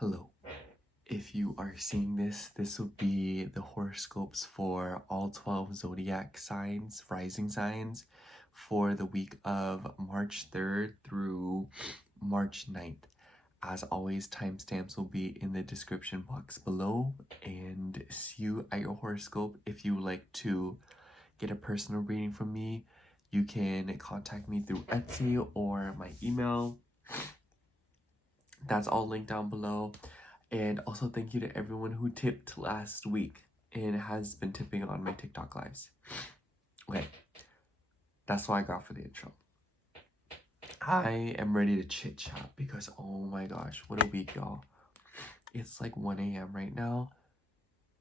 Hello. If you are seeing this, this will be the horoscopes for all 12 zodiac signs, rising signs, for the week of March 3rd through March 9th. As always, timestamps will be in the description box below, and see you at your horoscope. If you would like to get a personal reading from me, you can contact me through Etsy or my email. That's all linked down below. And also thank you to everyone who tipped last week and has been tipping on my TikTok lives. Okay, that's all I got for the intro. I am ready to chit chat because oh my gosh, what a week, y'all. It's like 1 a.m. right now,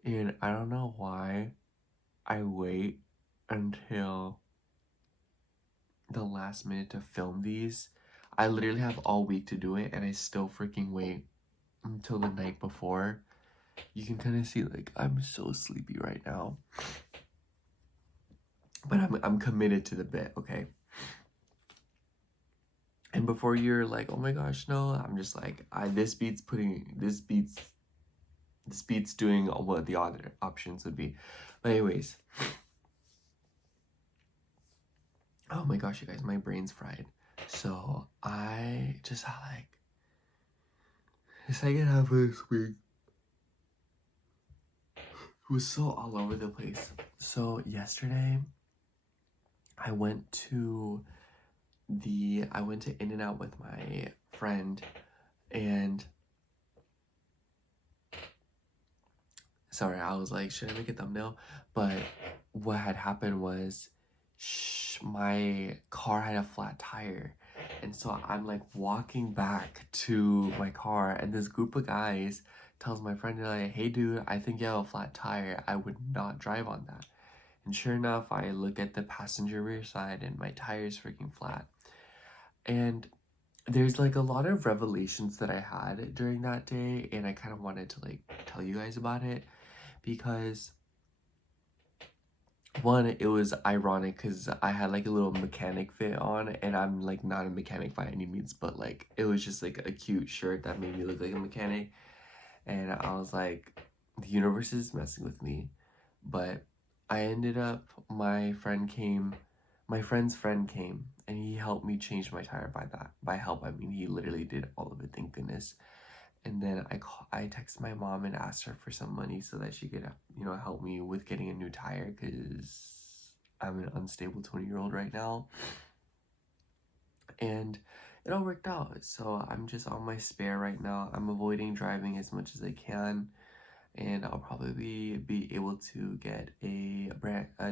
and I don't know why I wait until the last minute to film these. I literally have all week to do it, and I still freaking wait until the night before. You can kind of see, like, I'm so sleepy right now, but I'm committed to the bit, okay? And before you're like, oh my gosh, no, I'm just like, this beats doing what the other options would be. But anyways, oh my gosh, you guys, my brain's fried. So I just had like the second half of this week, it was so all over the place. So yesterday I went to In-N-Out with my friend, and sorry, I was like, should I make a thumbnail? But what had happened was my car had a flat tire, and so I'm like walking back to my car, and this group of guys tells my friend, like, hey dude, I think you have a flat tire, I would not drive on that. And sure enough, I look at the passenger rear side and my tire is freaking flat. And there's like a lot of revelations that I had during that day, and I kind of wanted to like tell you guys about it because one, it was ironic because I had like a little mechanic fit on, and I'm like not a mechanic by any means, but like it was just like a cute shirt that made me look like a mechanic. And I was like, the universe is messing with me. But I ended up, my friend's friend came and he helped me change my tire. By help, I mean he literally did all of it, thank goodness. And then I texted my mom and asked her for some money so that she could, help me with getting a new tire, because I'm an unstable 20-year-old right now. And it all worked out. So I'm just on my spare right now. I'm avoiding driving as much as I can, and I'll probably be able to get a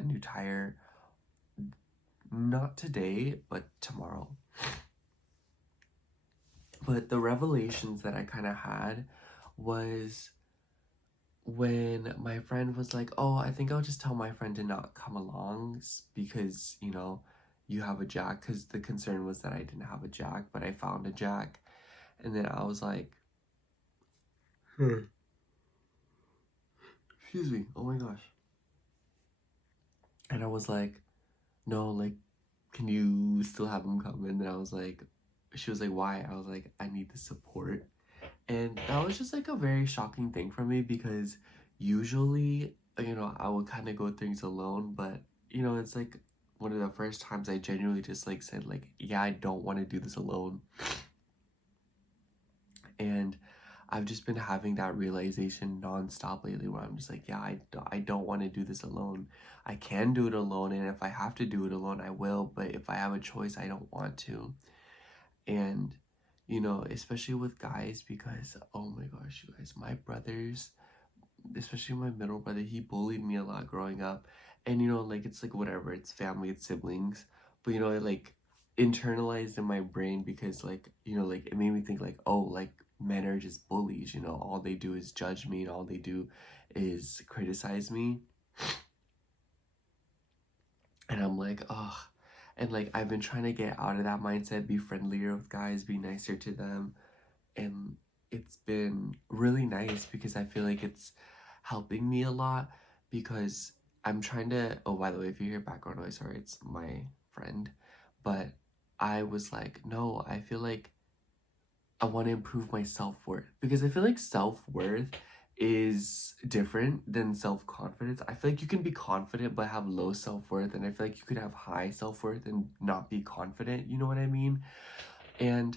new tire, not today, but tomorrow. But the revelations that I kind of had was when my friend was like, oh, I think I'll just tell my friend to not come along because, you have a jack, because the concern was that I didn't have a jack, but I found a jack. And then I was like, excuse me, oh my gosh. And I was like, no, like, can you still have him come? And then I was like, she was like, why? I was like, I need the support. And that was just like a very shocking thing for me, because usually, I would kind of go things alone, but it's like one of the first times I genuinely just like said like, yeah, I don't want to do this alone. And I've just been having that realization nonstop lately, where I'm just like, yeah, I don't want to do this alone. I can do it alone, and if I have to do it alone, I will, but if I have a choice, I don't want to. And especially with guys, because oh my gosh, you guys, my brothers, especially my middle brother, he bullied me a lot growing up. And like, it's like whatever, it's family, it's siblings, but it like internalized in my brain, because like like it made me think like, oh, like men are just bullies, all they do is judge me and all they do is criticize me. And I'm like, oh. And like, I've been trying to get out of that mindset, be friendlier with guys, be nicer to them. And it's been really nice, because I feel like it's helping me a lot, because I'm trying to, oh, by the way, if you hear background noise, sorry, it's my friend. But I was like, no, I feel like I want to improve my self-worth, because I feel like self-worth is different than self-confidence. I feel like you can be confident but have low self-worth, and I feel like you could have high self-worth and not be confident, you know what I mean? And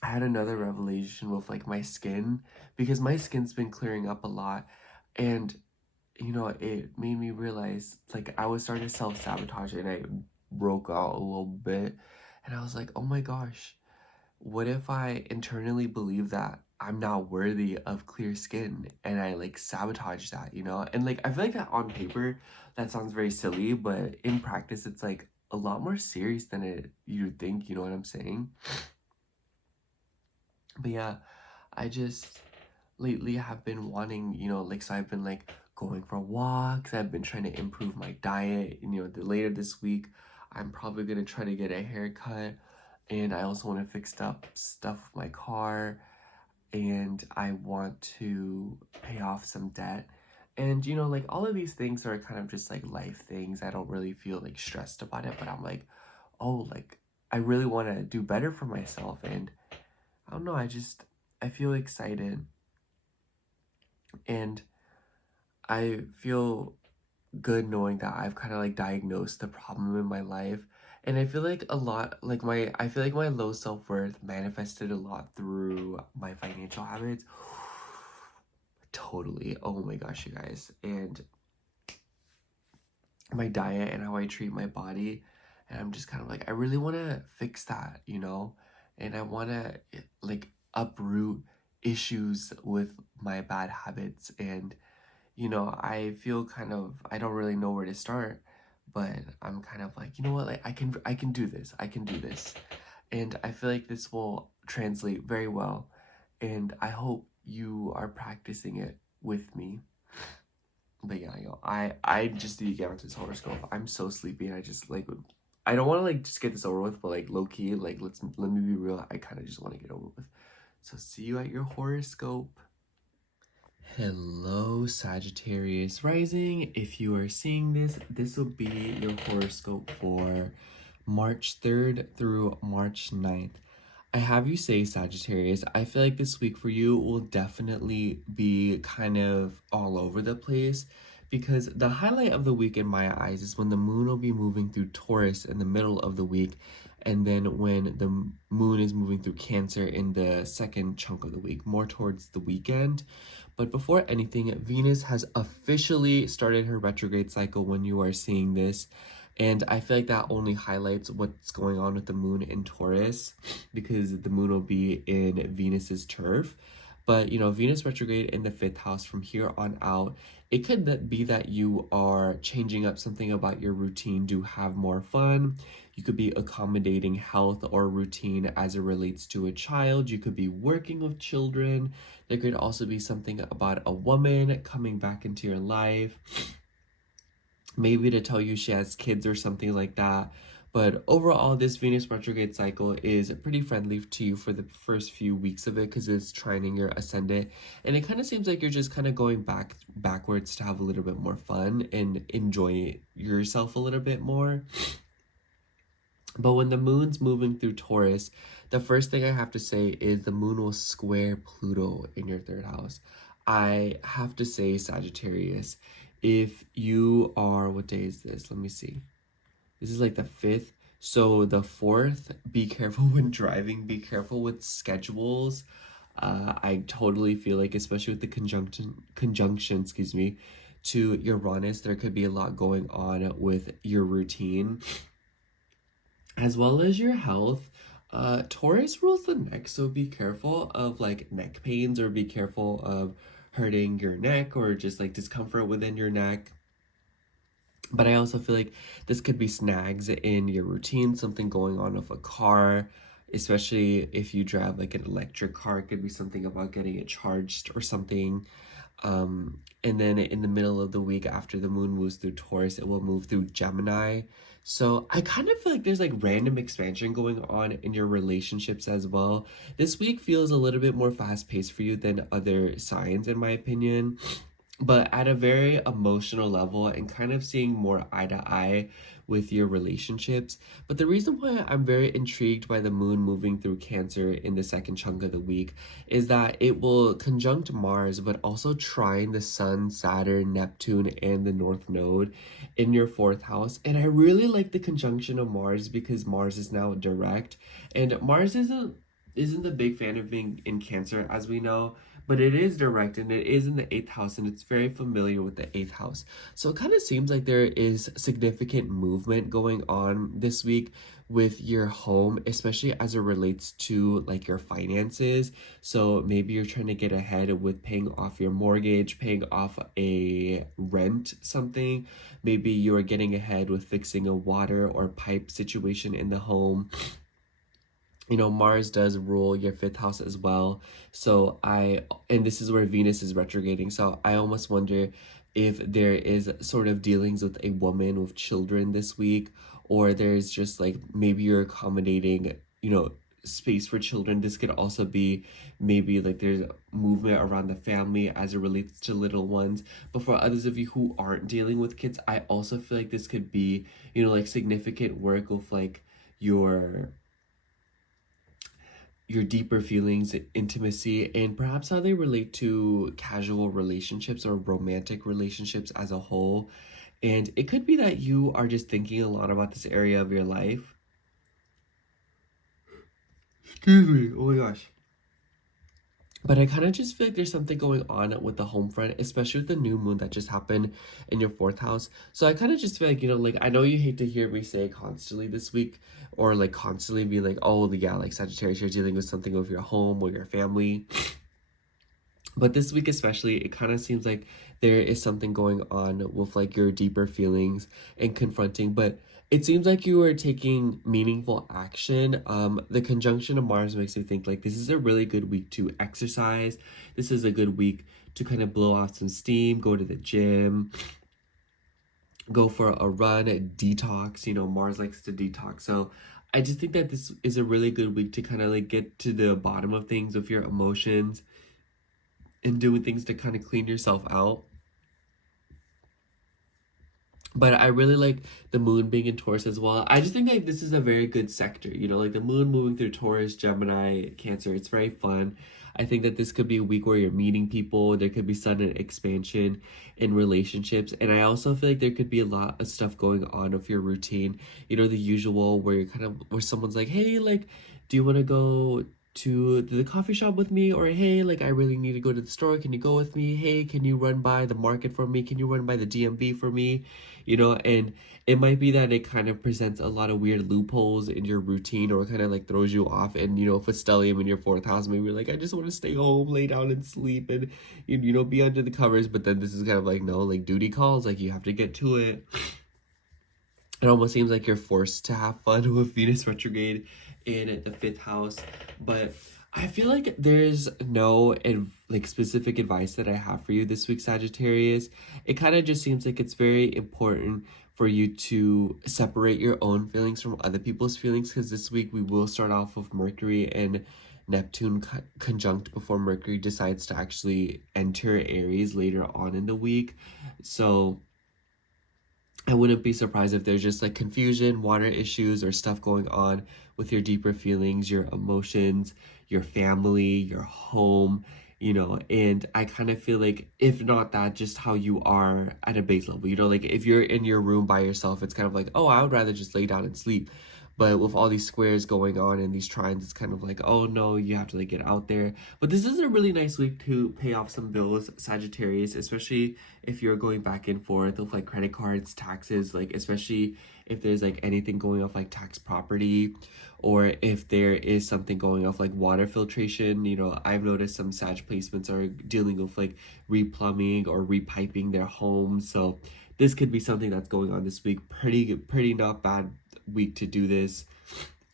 I had another revelation with like my skin, because my skin's been clearing up a lot, and you know, it made me realize like I was starting to self-sabotage, and I broke out a little bit, and I was like, oh my gosh, what if I internally believe that I'm not worthy of clear skin, and I like sabotage that, you know? And like I feel like that on paper that sounds very silly, but in practice it's like a lot more serious than you'd think, you know what I'm saying? But yeah, I just lately have been wanting, you know, like, so I've been like going for walks, I've been trying to improve my diet, and you know, later this week I'm probably gonna try to get a haircut, and I also want to fix up stuff with my car, and I want to pay off some debt. And you know, like all of these things are kind of just like life things. I don't really feel like stressed about it, but I'm like, oh, like I really want to do better for myself. And I don't know, I feel excited, and I feel good knowing that I've kind of like diagnosed the problem in my life. And I feel like a lot, like I feel like my low self-worth manifested a lot through my financial habits. Totally. Oh my gosh, you guys. And my diet and how I treat my body. And I'm just kind of like, I really want to fix that, you know? And I want to like uproot issues with my bad habits. And you know, I feel kind of, I don't really know where to start, but I'm kind of like, you know what, like I can do this. I can do this. And I feel like this will translate very well. And I hope you are practicing it with me. But yeah, you know, I just need to get onto this horoscope. I'm so sleepy, and I just like, I don't want to like just get this over with, but like low key, like let me be real. I kind of just want to get over with. So see you at your horoscope. Hello, Sagittarius rising. If you are seeing this, this will be your horoscope for March 3rd through March 9th. I have you say, Sagittarius, I feel like this week for you will definitely be kind of all over the place, because the highlight of the week in my eyes is when the moon will be moving through Taurus in the middle of the week, and then when the moon is moving through Cancer in the second chunk of the week, more towards the weekend. But before anything, Venus has officially started her retrograde cycle when you are seeing this. And I feel like that only highlights what's going on with the moon in Taurus, because the moon will be in Venus's turf. But, you know, Venus retrograde in the 5th house from here on out, it could be that you are changing up something about your routine to have more fun. You could be accommodating health or routine as it relates to a child. You could be working with children. There could also be something about a woman coming back into your life, maybe to tell you she has kids or something like that. But overall, this Venus retrograde cycle is pretty friendly to you for the first few weeks of it, because it's trining your ascendant, and it kind of seems like you're just kind of going backwards to have a little bit more fun and enjoy yourself a little bit more. But when the moon's moving through Taurus, the first thing I have to say is the moon will square Pluto in your 3rd house. I have to say, Sagittarius, if you are, what day is this? Let me see. This is like the 5th. So the 4th, be careful when driving. Be careful with schedules. I totally feel like, especially with the conjunction, excuse me, to Uranus, there could be a lot going on with your routine, as well as your health. Taurus rules the neck, so be careful of like neck pains, or be careful of hurting your neck or just like discomfort within your neck. But I also feel like this could be snags in your routine, something going on with a car, especially if you drive like an electric car. It could be something about getting it charged or something. And then in the middle of the week, after the moon moves through Taurus, it will move through Gemini. So I kind of feel like there's like random expansion going on in your relationships as well. This week feels a little bit more fast-paced for you than other signs, in my opinion. but at a very emotional level and kind of seeing more eye to eye with your relationships. But the reason why I'm very intrigued by the moon moving through Cancer in the second chunk of the week is that it will conjunct Mars, but also trine the Sun, Saturn, Neptune, and the North Node in your fourth house. And I really like the conjunction of Mars because Mars is now direct, and Mars isn't a big fan of being in Cancer, as we know, but it is direct and it is in the eighth house and it's very familiar with the eighth house. So it kind of seems like there is significant movement going on this week with your home, especially as it relates to like your finances. So maybe you're trying to get ahead with paying off your mortgage, paying off a rent, something. Maybe you are getting ahead with fixing a water or pipe situation in the home. You know, Mars does rule your fifth house as well. So and this is where Venus is retrograding. So I almost wonder if there is sort of dealings with a woman with children this week, or there's just like maybe you're accommodating, you know, space for children. This could also be maybe like there's movement around the family as it relates to little ones. But for others of you who aren't dealing with kids, I also feel like this could be, you know, like significant work with like your deeper feelings, intimacy, and perhaps how they relate to casual relationships or romantic relationships as a whole. And it could be that you are just thinking a lot about this area of your life. Excuse me. Oh my gosh. But I kind of just feel like there's something going on with the home front, especially with the new moon that just happened in your fourth house. So I kind of just feel like, you know, like I know you hate to hear me say constantly this week, or like constantly be like, oh, yeah, like Sagittarius, you're dealing with something with your home or your family. But this week especially, it kind of seems like there is something going on with like your deeper feelings and confronting, but it seems like you are taking meaningful action. The conjunction of Mars makes me think like this is a really good week to exercise. This is a good week to kind of blow off some steam, go to the gym, go for a run, a detox. You know, Mars likes to detox. So I just think that this is a really good week to kind of like get to the bottom of things with your emotions and doing things to kind of clean yourself out. But I really like the moon being in Taurus as well. I just think that this is a very good sector, you know, like the moon moving through Taurus, Gemini, Cancer. It's very fun. I think that this could be a week where you're meeting people. There could be sudden expansion in relationships. And I also feel like there could be a lot of stuff going on with your routine. You know, the usual where you're kind of, where someone's like, hey, like, do you want to go to the coffee shop with me? Or hey, like I really need to go to the store, can you go with me? Hey, can you run by the market for me? Can you run by the DMV for me? You know, and it might be that it kind of presents a lot of weird loopholes in your routine, or kind of like throws you off. And you know, if it's stellium in your fourth house, maybe you're like, I just want to stay home, lay down and sleep, and you know, be under the covers. But then this is kind of like, no, like duty calls, like you have to get to it. It almost seems like you're forced to have fun with Venus retrograde in the fifth house. But I feel like there's no like specific advice that I have for you this week, Sagittarius. It kind of just seems like it's very important for you to separate your own feelings from other people's feelings, because this week we will start off with Mercury and Neptune conjunct before Mercury decides to actually enter Aries later on in the week. So I wouldn't be surprised if there's just like confusion, water issues, or stuff going on with your deeper feelings, your emotions, your family, your home, you know. And I kind of feel like, if not that, just how you are at a base level, you know, like if you're in your room by yourself, it's kind of like, oh, I would rather just lay down and sleep. But with all these squares going on and these trines, it's kind of like, oh no, you have to like get out there. But this is a really nice week to pay off some bills, Sagittarius, especially if you're going back and forth with like credit cards, taxes, like especially if there's like anything going off like tax property, or if there is something going off like water filtration. You know, I've noticed some Sag placements are dealing with like replumbing or repiping their homes. So this could be something that's going on this week. Pretty not bad week to do this.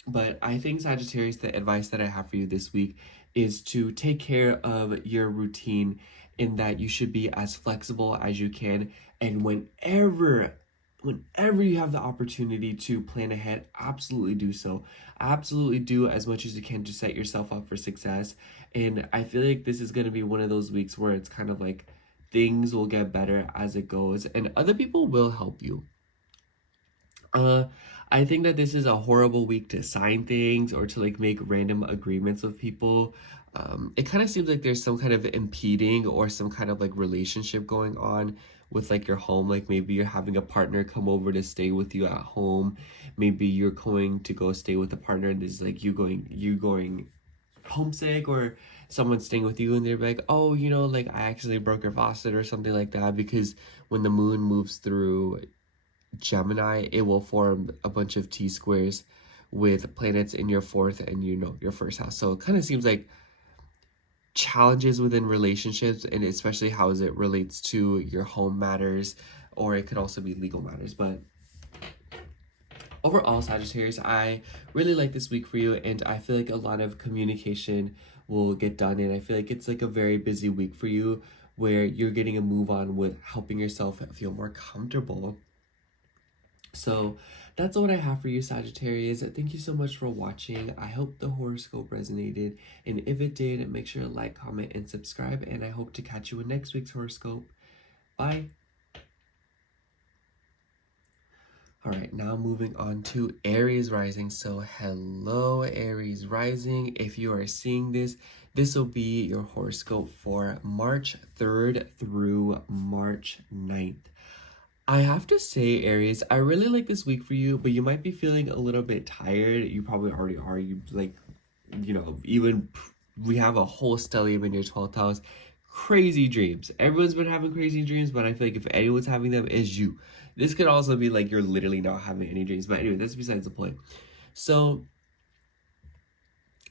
But I think, Sagittarius, the advice that I have for you this week is to take care of your routine, in that you should be as flexible as you can. And whenever you have the opportunity to plan ahead, absolutely do so. Absolutely do as much as you can to set yourself up for success. And I feel like this is going to be one of those weeks where it's kind of like things will get better as it goes, and other people will help you. I think that this is a horrible week to sign things or to like make random agreements with people. It kind of seems like there's some kind of impeding or some kind of like relationship going on with like your home. Like maybe you're having a partner come over to stay with you at home. Maybe you're going to go stay with a partner and this is like you going homesick, or someone staying with you and they're like, oh, you know, like I actually broke your faucet or something like that, because when the moon moves through Gemini, it will form a bunch of T-squares with planets in your fourth and your first house. So it kind of seems like challenges within relationships, and especially how as it relates to your home matters, or it could also be legal matters. But overall, Sagittarius, I really like this week for you, and I feel like a lot of communication will get done, and I feel like it's like a very busy week for you where you're getting a move on with helping yourself feel more comfortable. So that's what I have for you, Sagittarius. Thank you so much for watching. I hope the horoscope resonated, and if it did, make sure to like, comment, and subscribe, and I hope to catch you in next week's horoscope. Bye. All right, now moving on to Aries rising. So hello, Aries rising. If you are seeing this, this will be your horoscope for March 3rd through March 9th. I have to say, Aries, I really like this week for you, but you might be feeling a little bit tired. You probably already are. You like, even we have a whole stellium in your 12th house. Crazy dreams. Everyone's been having crazy dreams, but I feel like if anyone's having them, it's you. This could also be like you're literally not having any dreams. But anyway, that's besides the point. So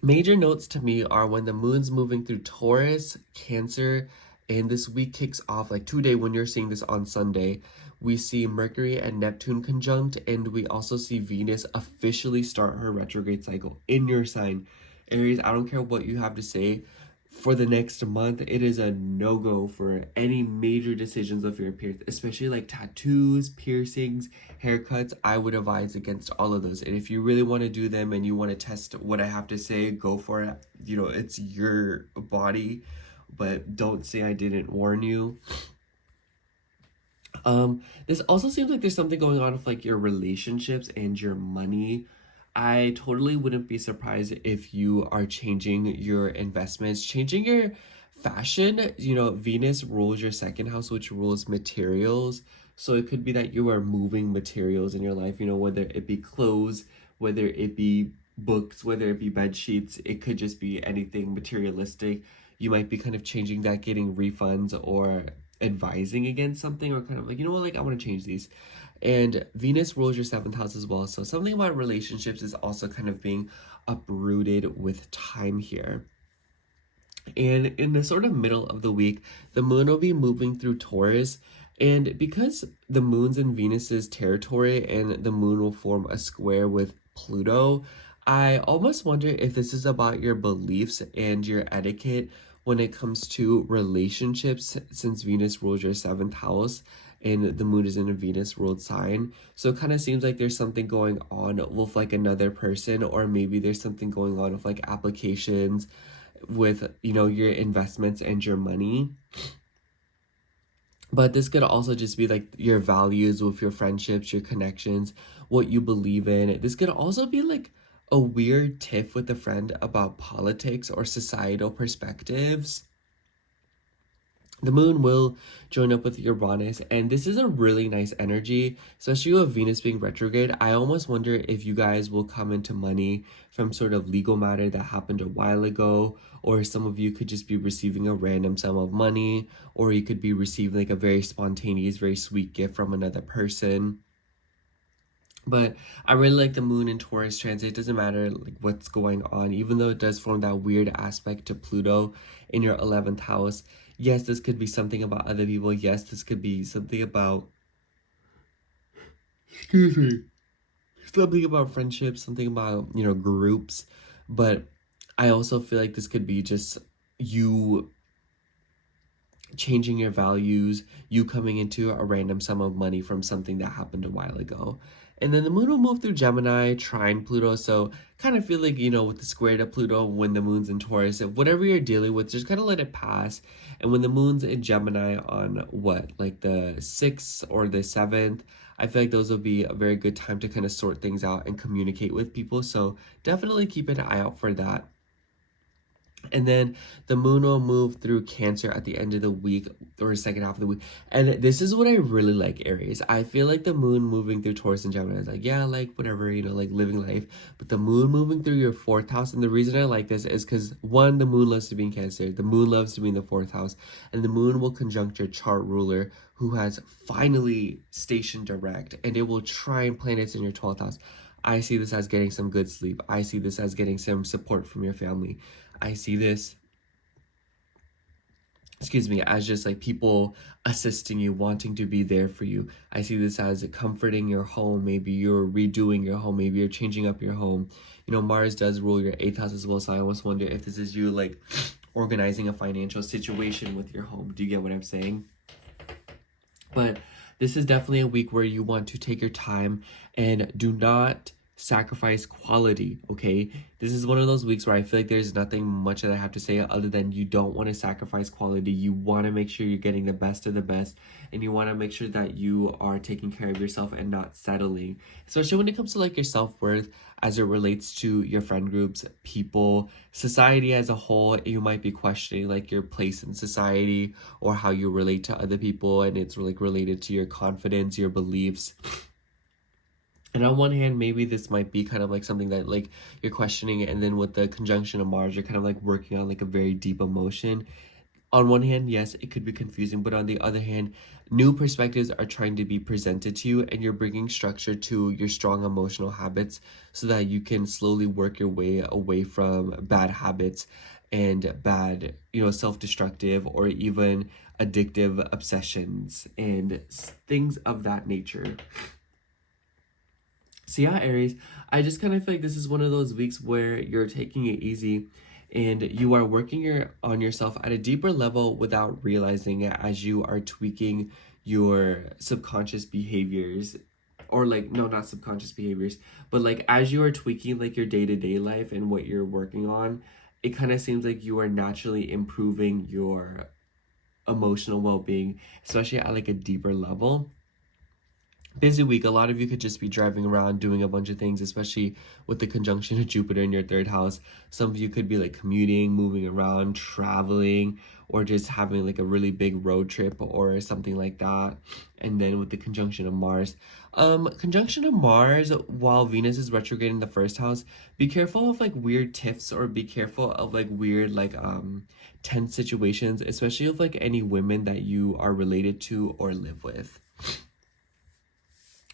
major notes to me are when the moon's moving through Taurus, Cancer, and this week kicks off like today when you're seeing this on Sunday. We see Mercury and Neptune conjunct, and we also see Venus officially start her retrograde cycle in your sign. Aries, I don't care what you have to say. For the next month, it is a no-go for any major decisions of your appearance, especially like tattoos, piercings, haircuts. I would advise against all of those. And if you really want to do them and you want to test what I have to say, go for it. It's your body, but don't say I didn't warn you. This also seems like there's something going on with like your relationships and your money. I totally wouldn't be surprised if you are changing your investments, changing your fashion. Venus rules your second house, which rules materials. So it could be that you are moving materials in your life, whether it be clothes, whether it be books, whether it be bed sheets. It could just be anything materialistic. You might be kind of changing that, getting refunds, or advising against something, or kind of like, I want to change these. And Venus rules your 7th house as well. So something about relationships is also kind of being uprooted with time here. And in the sort of middle of the week, the moon will be moving through Taurus. And because the moon's in Venus's territory and the moon will form a square with Pluto, I almost wonder if this is about your beliefs and your etiquette when it comes to relationships, since Venus rules your 7th house and the moon is in a Venus ruled sign. So it kind of seems like there's something going on with like another person, or maybe there's something going on with like applications with, your investments and your money. But this could also just be like your values with your friendships, your connections, what you believe in. This could also be like a weird tiff with a friend about politics or societal perspectives. The moon will join up with Uranus, and this is a really nice energy, especially with Venus being retrograde. I almost wonder if you guys will come into money from sort of legal matter that happened a while ago, or some of you could just be receiving a random sum of money, or you could be receiving like a very spontaneous, very sweet gift from another person. But I really like the moon in Taurus transit. It doesn't matter like what's going on, even though it does form that weird aspect to Pluto in your 11th house. Yes, this could be something about other people. Yes, this could be something about, something about friendships, something about, groups. But I also feel like this could be just you changing your values, you coming into a random sum of money from something that happened a while ago. And then the moon will move through Gemini, trine Pluto. So kind of feel like, you know, with the square to Pluto, when the moon's in Taurus, if whatever you're dealing with, just kind of let it pass. And when the moon's in Gemini on what, like the 6th or the 7th, I feel like those will be a very good time to kind of sort things out and communicate with people. So definitely keep an eye out for that. And then the moon will move through Cancer at the end of the week or second half of the week. And this is what I really like, Aries. I feel like the moon moving through Taurus and Gemini is like, yeah, like whatever, you know, like living life. But the moon moving through your 4th house, and the reason I like this is because one, the moon loves to be in Cancer. The moon loves to be in the 4th house. And the moon will conjunct your chart ruler, who has finally stationed direct. And it will trine planets in your 12th house. I see this as getting some good sleep. I see this as getting some support from your family. I see this, as just like people assisting you, wanting to be there for you. I see this as comforting your home. Maybe you're redoing your home. Maybe you're changing up your home. You know, Mars does rule your 8th house as well. So I almost wonder if this is you like organizing a financial situation with your home. Do you get what I'm saying? But this is definitely a week where you want to take your time and do not sacrifice quality, okay? This is one of those weeks where I feel like there's nothing much that I have to say other than you don't want to sacrifice quality. You want to make sure you're getting the best of the best, and you want to make sure that you are taking care of yourself and not settling, especially when it comes to like your self-worth as it relates to your friend groups, people, society as a whole. You might be questioning like your place in society or how you relate to other people, and it's like related to your confidence, your beliefs. And on one hand, maybe this might be kind of like something that like you're questioning it, and then with the conjunction of Mars, you're kind of like working on like a very deep emotion. On one hand, yes, it could be confusing, but on the other hand, new perspectives are trying to be presented to you, and you're bringing structure to your strong emotional habits so that you can slowly work your way away from bad habits and bad, you know, self-destructive or even addictive obsessions and things of that nature. So yeah, Aries, I just kind of feel like this is one of those weeks where you're taking it easy and you are working on yourself at a deeper level without realizing it, as you are tweaking your subconscious behaviors, or like, no, not subconscious behaviors, but like as you are tweaking like your day-to-day life and what you're working on, it kind of seems like you are naturally improving your emotional well-being, especially at like a deeper level. Busy week. A lot of you could just be driving around doing a bunch of things, especially with the conjunction of Jupiter in your 3rd house. Some of you could be like commuting, moving around, traveling, or just having like a really big road trip or something like that. And then with the conjunction of Mars, while Venus is retrograde in the 1st house, be careful of like weird tiffs, or be careful of like weird like tense situations, especially with like any women that you are related to or live with.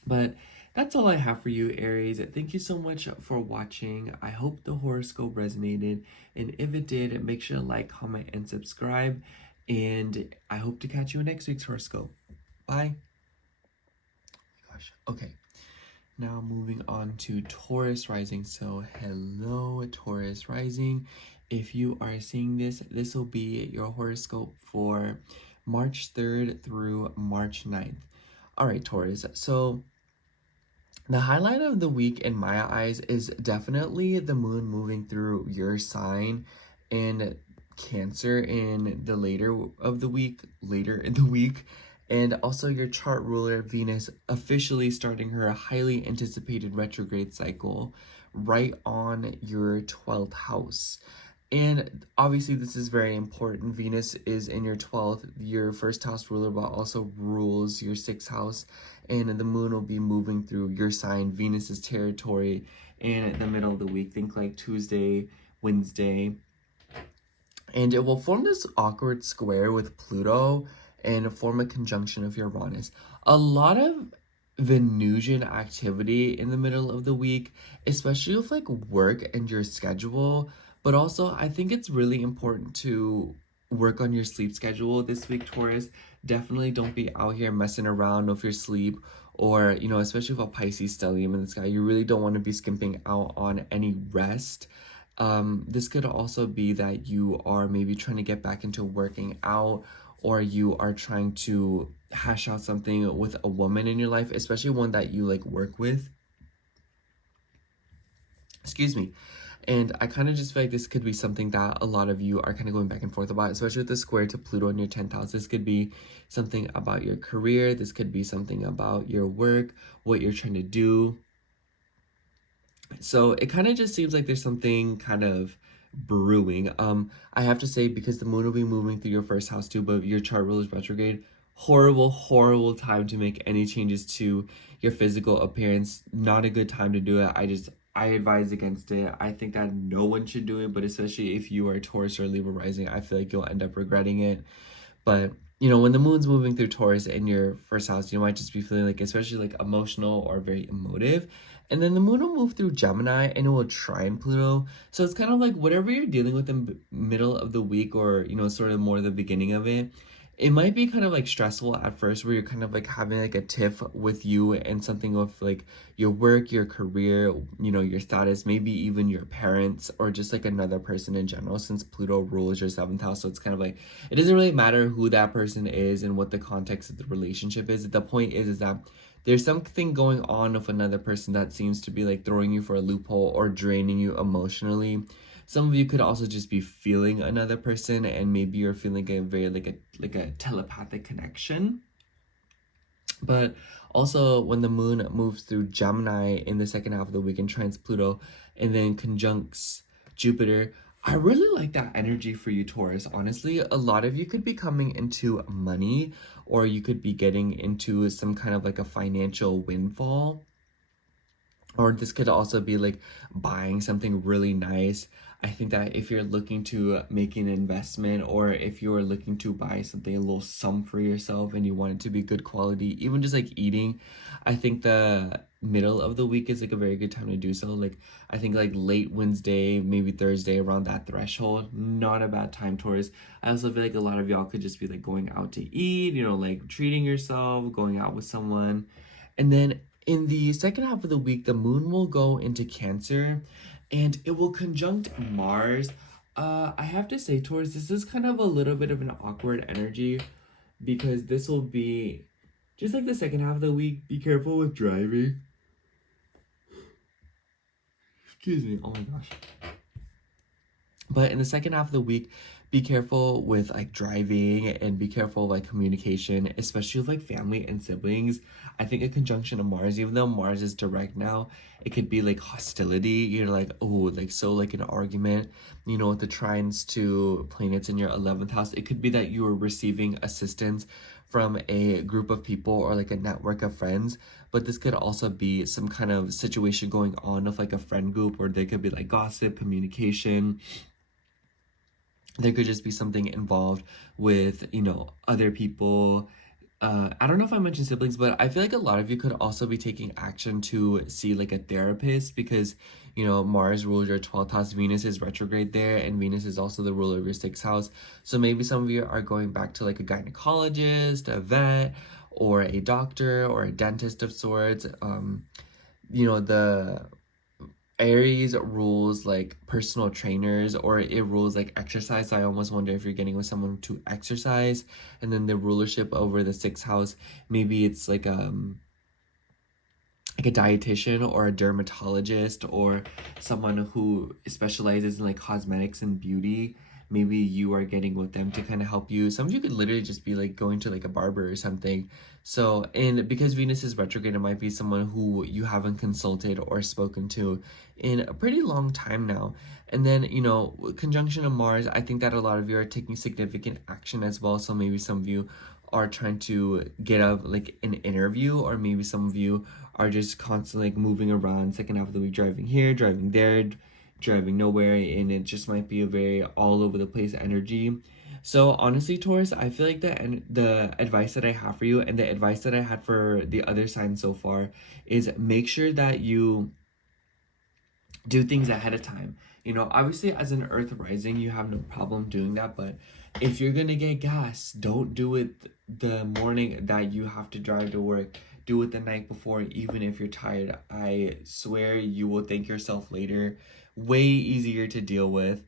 But that's all I have for you, Aries. Thank you so much for watching. I hope the horoscope resonated. And if it did, make sure to like, comment, and subscribe. And I hope to catch you in next week's horoscope. Bye. Gosh. Okay. Now moving on to Taurus rising. So hello, Taurus rising. If you are seeing this, this will be your horoscope for March 3rd through March 9th. All right, Taurus. So the highlight of the week in my eyes is definitely the moon moving through your sign in Cancer in the later in the week, and also your chart ruler Venus officially starting her highly anticipated retrograde cycle right on your 12th house. And obviously this is very important. Venus is in your 12th, your 1st house ruler, but also rules your 6th house. And the moon will be moving through your sign, Venus's territory, in the middle of the week. Think like Tuesday, Wednesday. And it will form this awkward square with Pluto and form a conjunction of Uranus. A lot of Venusian activity in the middle of the week, especially with like work and your schedule. But also, I think it's really important to work on your sleep schedule this week, Taurus. Definitely don't be out here messing around with your sleep, or, you know, especially with a Pisces stellium in the sky, you really don't want to be skimping out on any rest. This could also be that you are maybe trying to get back into working out, or you are trying to hash out something with a woman in your life, especially one that you like work with. Excuse me. And I kind of just feel like this could be something that a lot of you are kind of going back and forth about, especially with the square to Pluto in your 10th house. This could be something about your career. This could be something about your work, what you're trying to do. So it kind of just seems like there's something kind of brewing. I have to say, because the moon will be moving through your first house too, but your chart ruler is retrograde. Horrible time to make any changes to your physical appearance. Not a good time to do it. I advise against it. I think that no one should do it, but especially if you are a Taurus or Libra rising, I feel like you'll end up regretting it. But you know, when the moon's moving through Taurus in your first house, you might just be feeling like, especially like emotional or very emotive. And then the moon will move through Gemini and it will trine Pluto. So it's kind of like whatever you're dealing with in the middle of the week, or, you know, sort of more the beginning of it, it might be kind of like stressful at first, where you're kind of like having like a tiff with you and something with like your work, your career, you know, your status, maybe even your parents, or just like another person in general, since Pluto rules your 7th house. So it's kind of like, it doesn't really matter who that person is and what the context of the relationship is. The point is that there's something going on with another person that seems to be like throwing you for a loophole or draining you emotionally. Some of you could also just be feeling another person, and maybe you're feeling a very like a telepathic connection. But also, when the moon moves through Gemini in the second half of the week and trines Pluto and then conjuncts Jupiter, I really like that energy for you, Taurus. Honestly, a lot of you could be coming into money, or you could be getting into some kind of like a financial windfall. Or this could also be like buying something really nice. I think that if you're looking to make an investment, or if you're looking to buy something, a little sum for yourself, and you want it to be good quality, even just like eating, I think the middle of the week is like a very good time to do so. Like, I think like late Wednesday, maybe Thursday, around that threshold, not a bad time, Taurus. I also feel like a lot of y'all could just be like going out to eat, you know, like treating yourself, going out with someone. And then in the second half of the week, the moon will go into Cancer and it will conjunct Mars. I have to say, Taurus, this is kind of a little bit of an awkward energy, because this will be just like the second half of the week. Be careful with driving. Excuse me. Oh my gosh. But in the second half of the week, be careful with like driving, and be careful like communication, especially with like family and siblings. I think a conjunction of Mars, even though Mars is direct now, it could be like hostility. You're like, oh, like, so like an argument, you know, with the trines to planets in your 11th house. It could be that you are receiving assistance from a group of people or like a network of friends, but this could also be some kind of situation going on with like a friend group, where there could be like gossip, communication. There could just be something involved with, you know, other people. I don't know if I mentioned siblings, but I feel like a lot of you could also be taking action to see like a therapist, because, you know, Mars rules your 12th house, Venus is retrograde there, and Venus is also the ruler of your 6th house. So maybe some of you are going back to like a gynecologist, a vet, or a doctor, or a dentist of sorts. You know, the Aries rules like personal trainers, or it rules like exercise. So I almost wonder if you're getting with someone to exercise. And then the rulership over the 6th house, maybe it's like a dietitian or a dermatologist, or someone who specializes in like cosmetics and beauty. Maybe you are getting with them to kind of help you. Some of you could literally just be like going to like a barber or something. So, and because Venus is retrograde, it might be someone who you haven't consulted or spoken to in a pretty long time now. And then, you know, conjunction of Mars, I think that a lot of you are taking significant action as well. So maybe some of you are trying to get up like an interview, or maybe some of you are just constantly like moving around second half of the week, driving here, driving there, driving nowhere, and it just might be a very all over the place energy. So honestly, Taurus, I feel like the advice that I have for you, and the advice that I had for the other signs so far, is make sure that you do things ahead of time. You know, obviously as an Earth rising, you have no problem doing that, but if you're gonna get gas, don't do it the morning that you have to drive to work. Do it the night before, even if you're tired. I swear you will thank yourself later. Way easier to deal with.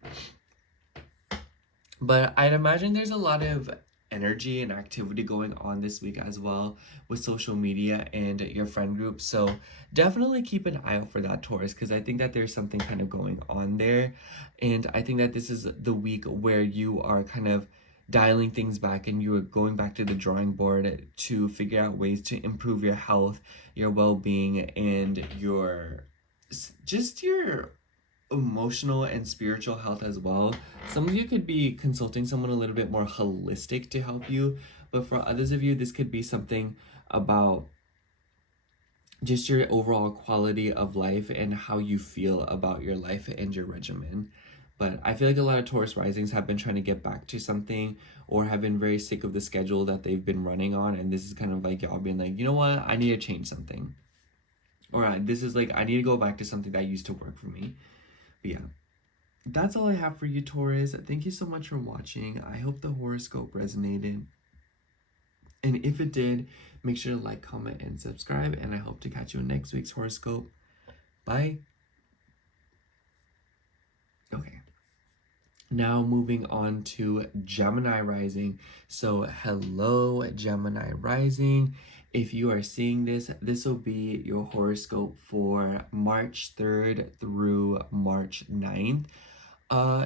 But I'd imagine there's a lot of energy and activity going on this week as well with social media and your friend group. So definitely keep an eye out for that, Taurus, because I think that there's something kind of going on there. And I think that this is the week where you are kind of dialing things back and you are going back to the drawing board to figure out ways to improve your health, your well-being, and your emotional and spiritual health as well. Some of you could be consulting someone a little bit more holistic to help you, but for others of you, this could be something about just your overall quality of life and how you feel about your life and your regimen. But I feel like a lot of Taurus risings have been trying to get back to something or have been very sick of the schedule that they've been running on. And this is kind of like y'all being like, you know what, I need to change something. Or this is like, I need to go back to something that used to work for me. But yeah, that's all I have for you, Taurus. Thank you so much for watching. I hope the horoscope resonated. And if it did, make sure to like, comment, and subscribe. And I hope to catch you in next week's horoscope. Bye. Okay. Now moving on to Gemini rising. So hello, Gemini rising. If you are seeing this, this will be your horoscope for March 3rd through March 9th.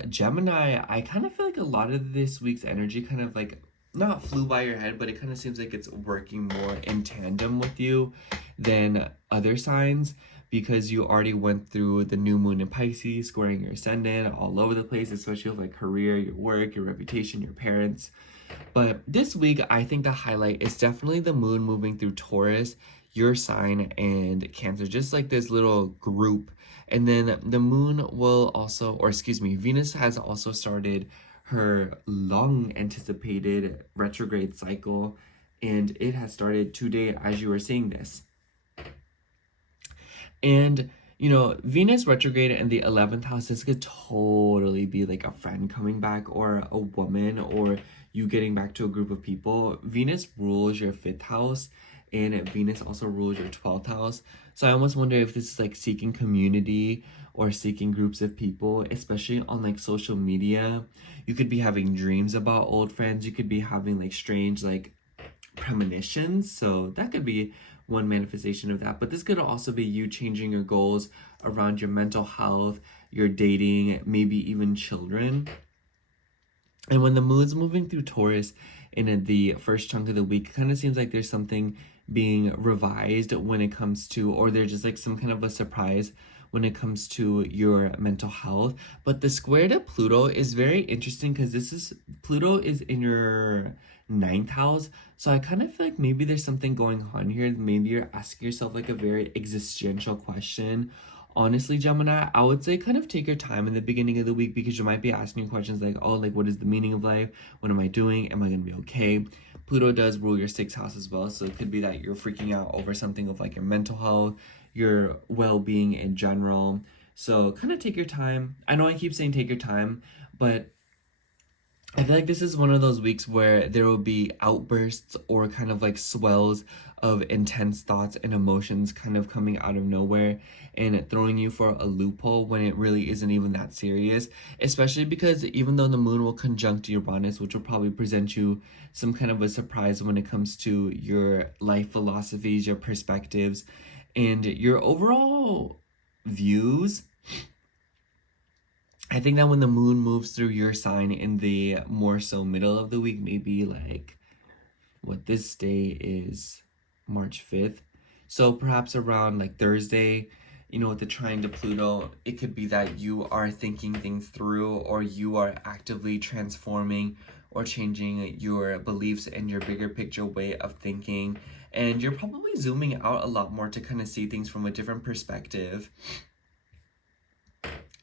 Gemini, I kind of feel like a lot of this week's energy kind of like not flew by your head, but it kind of seems like it's working more in tandem with you than other signs, because you already went through the new moon in Pisces, squaring your ascendant all over the place, especially with like career, your work, your reputation, your parents. But this week, I think the highlight is definitely the moon moving through Taurus, your sign, and Cancer, just like this little group. And then the moon will also, or excuse me, Venus has also started her long anticipated retrograde cycle, and it has started today as you are seeing this. And you know, Venus retrograde in the 11th house, this could totally be like a friend coming back or a woman or you getting back to a group of people. Venus rules your 5th house and Venus also rules your 12th house. So I almost wonder if this is like seeking community or seeking groups of people, especially on like social media. You could be having dreams about old friends. You could be having like strange like premonitions. So that could be one manifestation of that. But this could also be you changing your goals around your mental health, your dating, maybe even children. And when the moon's moving through Taurus in the first chunk of the week, it kind of seems like there's something being revised when it comes to, or there's just like some kind of a surprise when it comes to your mental health. But the square to Pluto is very interesting because Pluto is in your 9th house. So I kind of feel like maybe there's something going on here. Maybe you're asking yourself like a very existential question. Honestly, Gemini, I would say kind of take your time in the beginning of the week, because you might be asking questions like, oh, like what is the meaning of life? What am I doing? Am I going to be okay? Pluto does rule your 6th house as well. So it could be that you're freaking out over something of like your mental health, your well-being in general. So kind of take your time. I know I keep saying take your time, but I feel like this is one of those weeks where there will be outbursts or kind of like swells of intense thoughts and emotions kind of coming out of nowhere and throwing you for a loophole when it really isn't even that serious. Especially because even though the moon will conjunct Uranus, which will probably present you some kind of a surprise when it comes to your life philosophies, your perspectives, and your overall views, I think that when the moon moves through your sign in the more so middle of the week, maybe like what this day is, March 5th. So perhaps around like Thursday, you know, with the trine to Pluto, it could be that you are thinking things through, or you are actively transforming or changing your beliefs and your bigger picture way of thinking. And you're probably zooming out a lot more to kind of see things from a different perspective.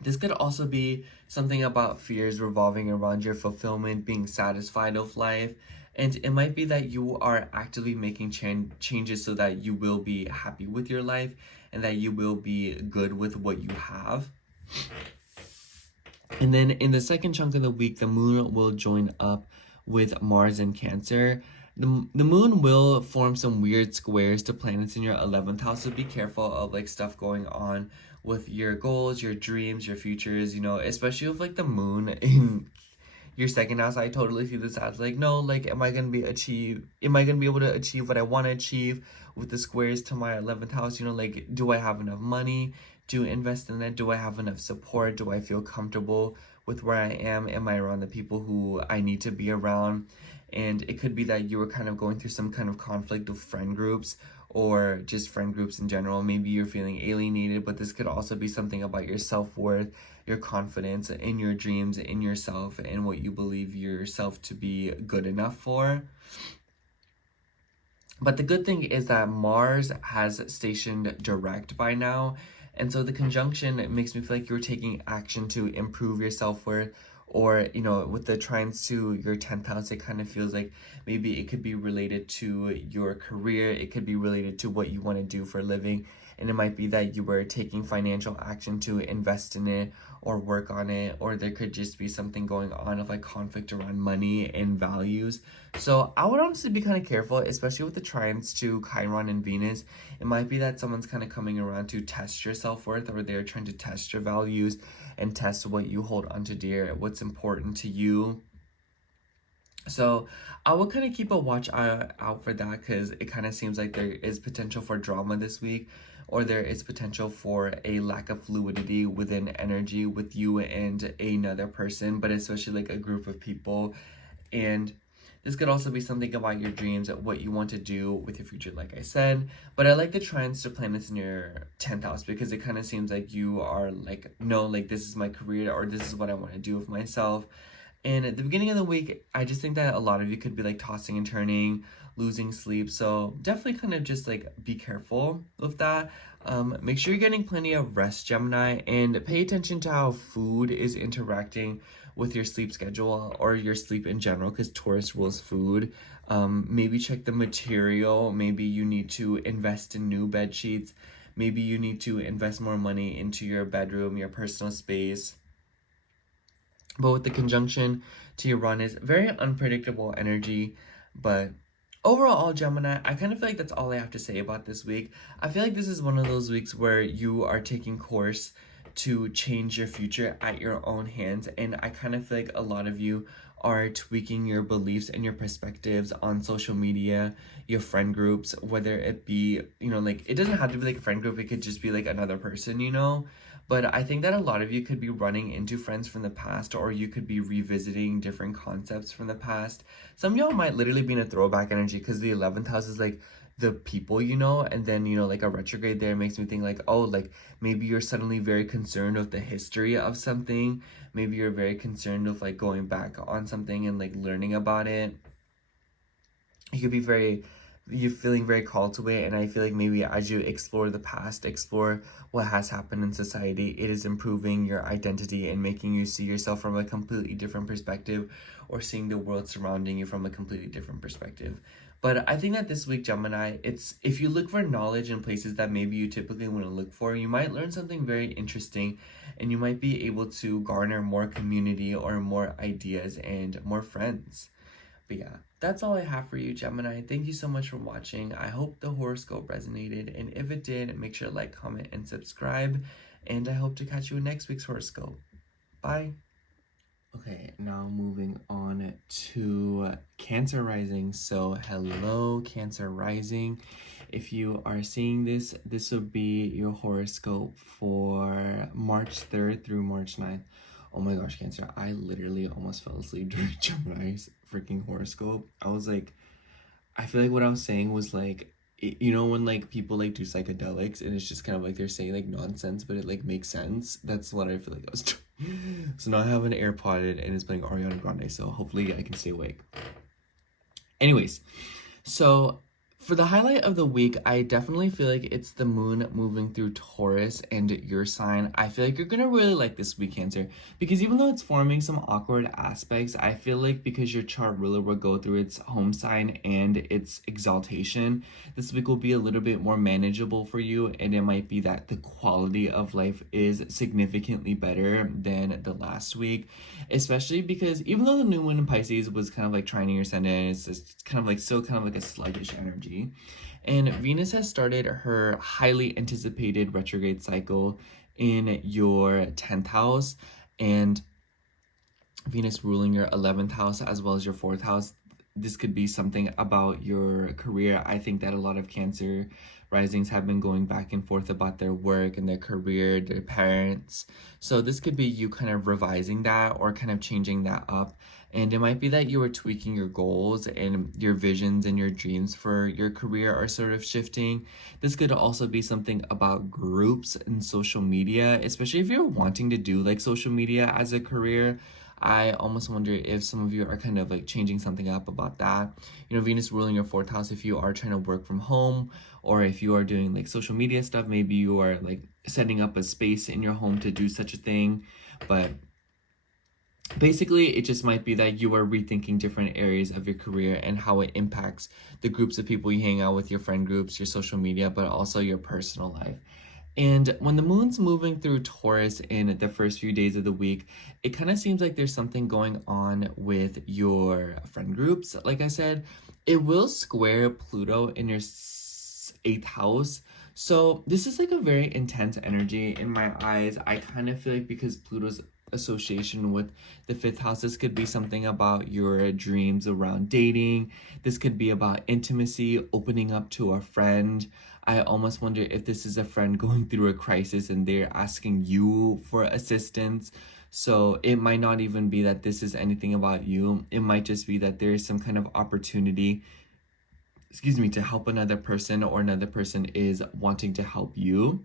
This could also be something about fears revolving around your fulfillment, being satisfied with life. And it might be that you are actively making changes so that you will be happy with your life and that you will be good with what you have. And then in the second chunk of the week, the moon will join up with Mars in Cancer. The moon will form some weird squares to planets in your 11th house, so be careful of like stuff going on with your goals, your dreams, your futures, you know, especially with like the moon in your second house, I totally see this as like, no, like, am I gonna be able to achieve what I want to achieve with the squares to my 11th house? You know, like, do I have enough money to invest in it? Do I have enough support? Do I feel comfortable with where I am? Am I around the people who I need to be around? And it could be that you were kind of going through some kind of conflict with friend groups, or just friend groups in general. Maybe you're feeling alienated, but this could also be something about your self-worth, your confidence in your dreams, in yourself, and what you believe yourself to be good enough for. But the good thing is that Mars has stationed direct by now. And so the conjunction makes me feel like you're taking action to improve your self-worth, or, you know, with the trines to your 10th house, it kind of feels like maybe it could be related to your career. It could be related to what you want to do for a living. And it might be that you were taking financial action to invest in it or work on it, or there could just be something going on of like conflict around money and values. So I would honestly be kind of careful, especially with the trines to Chiron and Venus. It might be that someone's kind of coming around to test your self-worth, or they're trying to test your values and test what you hold onto dear, what's important to you. So I would kind of keep a watch out for that, because it kind of seems like there is potential for drama this week, or there is potential for a lack of fluidity within energy with you and another person, but especially like a group of people. And this could also be something about your dreams, what you want to do with your future, like I said. But I like the trines to planets in your 10th house, because it kind of seems like you are like, no, like, this is my career, or this is what I want to do with myself. And at the beginning of the week, I just think that a lot of you could be like tossing and turning, losing sleep. So definitely kind of just like be careful with that. Make sure you're getting plenty of rest, Gemini, and pay attention to how food is interacting with your sleep schedule or your sleep in general, because Taurus rules food. Maybe check the material. Maybe you need to invest in new bed sheets. Maybe you need to invest more money into your bedroom, your personal space. But with the conjunction to Uranus, very unpredictable energy. But overall, Gemini, I kind of feel like that's all I have to say about this week. I feel like this is one of those weeks where you are taking course to change your future at your own hands. And I kind of feel like a lot of you are tweaking your beliefs and your perspectives on social media, your friend groups, whether it be, you know, like, it doesn't have to be like a friend group, it could just be like another person, you know. But I think that a lot of you could be running into friends from the past, or you could be revisiting different concepts from the past. Some of y'all might literally be in a throwback energy, because the 11th house is like the people, you know, and then, you know, like a retrograde there makes me think like, oh, like maybe you're suddenly very concerned with the history of something. Maybe you're very concerned with like going back on something and like learning about it. You could be you're feeling very called to it, and I feel like maybe as you explore the past, explore what has happened in society, it is improving your identity and making you see yourself from a completely different perspective, or seeing the world surrounding you from a completely different perspective. But I think that this week, Gemini, it's, if you look for knowledge in places that maybe you typically want to look for, you might learn something very interesting, and you might be able to garner more community or more ideas and more friends. But yeah, that's all I have for you, Gemini. Thank you so much for watching. I hope the horoscope resonated, and if it did, make sure to like, comment, and subscribe. And I hope to catch you in next week's horoscope. Bye. Okay, now moving on to Cancer rising. So hello, Cancer rising. If you are seeing this, this will be your horoscope for March 3rd through March 9th. Oh my gosh, Cancer, I literally almost fell asleep during Gemini's freaking horoscope. I was like, I feel like what I was saying was like, you know, when like people like do psychedelics and it's just kind of like they're saying like nonsense, but it like makes sense. That's what I feel like I was doing. So now I have an AirPod and it's playing Ariana Grande, so hopefully I can stay awake. Anyways, so for the highlight of the week, I definitely feel like it's the moon moving through Taurus and your sign. I feel like you're gonna really like this week, Cancer, because even though it's forming some awkward aspects, I feel like because your chart ruler will go through its home sign and its exaltation, this week will be a little bit more manageable for you, and it might be that the quality of life is significantly better than the last week, especially because even though the new moon in Pisces was kind of like trining your ascendant, it's just kind of like still kind of like a sluggish energy. And Venus has started her highly anticipated retrograde cycle in your 10th house. And Venus ruling your 11th house as well as your 4th house. This could be something about your career. I think that a lot of Cancer risings have been going back and forth about their work and their career, their parents. So this could be you kind of revising that or kind of changing that up. And it might be that you are tweaking your goals and your visions and your dreams for your career are sort of shifting. This could also be something about groups and social media, especially if you're wanting to do like social media as a career. I almost wonder if some of you are kind of like changing something up about that. You know, Venus ruling your 4th house, if you are trying to work from home or if you are doing like social media stuff, maybe you are like setting up a space in your home to do such a thing. But basically, it just might be that you are rethinking different areas of your career and how it impacts the groups of people you hang out with, your friend groups, your social media, but also your personal life. And when the moon's moving through Taurus in the first few days of the week, it kind of seems like there's something going on with your friend groups. Like I said, it will square Pluto in your 8th house. So this is like a very intense energy in my eyes. I kind of feel like because Pluto's association with the 5th house, this could be something about your dreams around dating. This could be about intimacy, opening up to a friend. I almost wonder if this is a friend going through a crisis and they're asking you for assistance. So it might not even be that this is anything about you. It might just be that there is some kind of opportunity, to help another person, or another person is wanting to help you.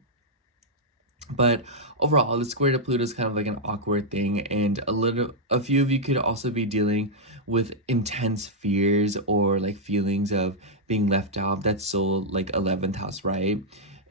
But overall, the square to Pluto is kind of like an awkward thing, and a few of you could also be dealing with intense fears or like feelings of being left out. That's so like 11th house, right?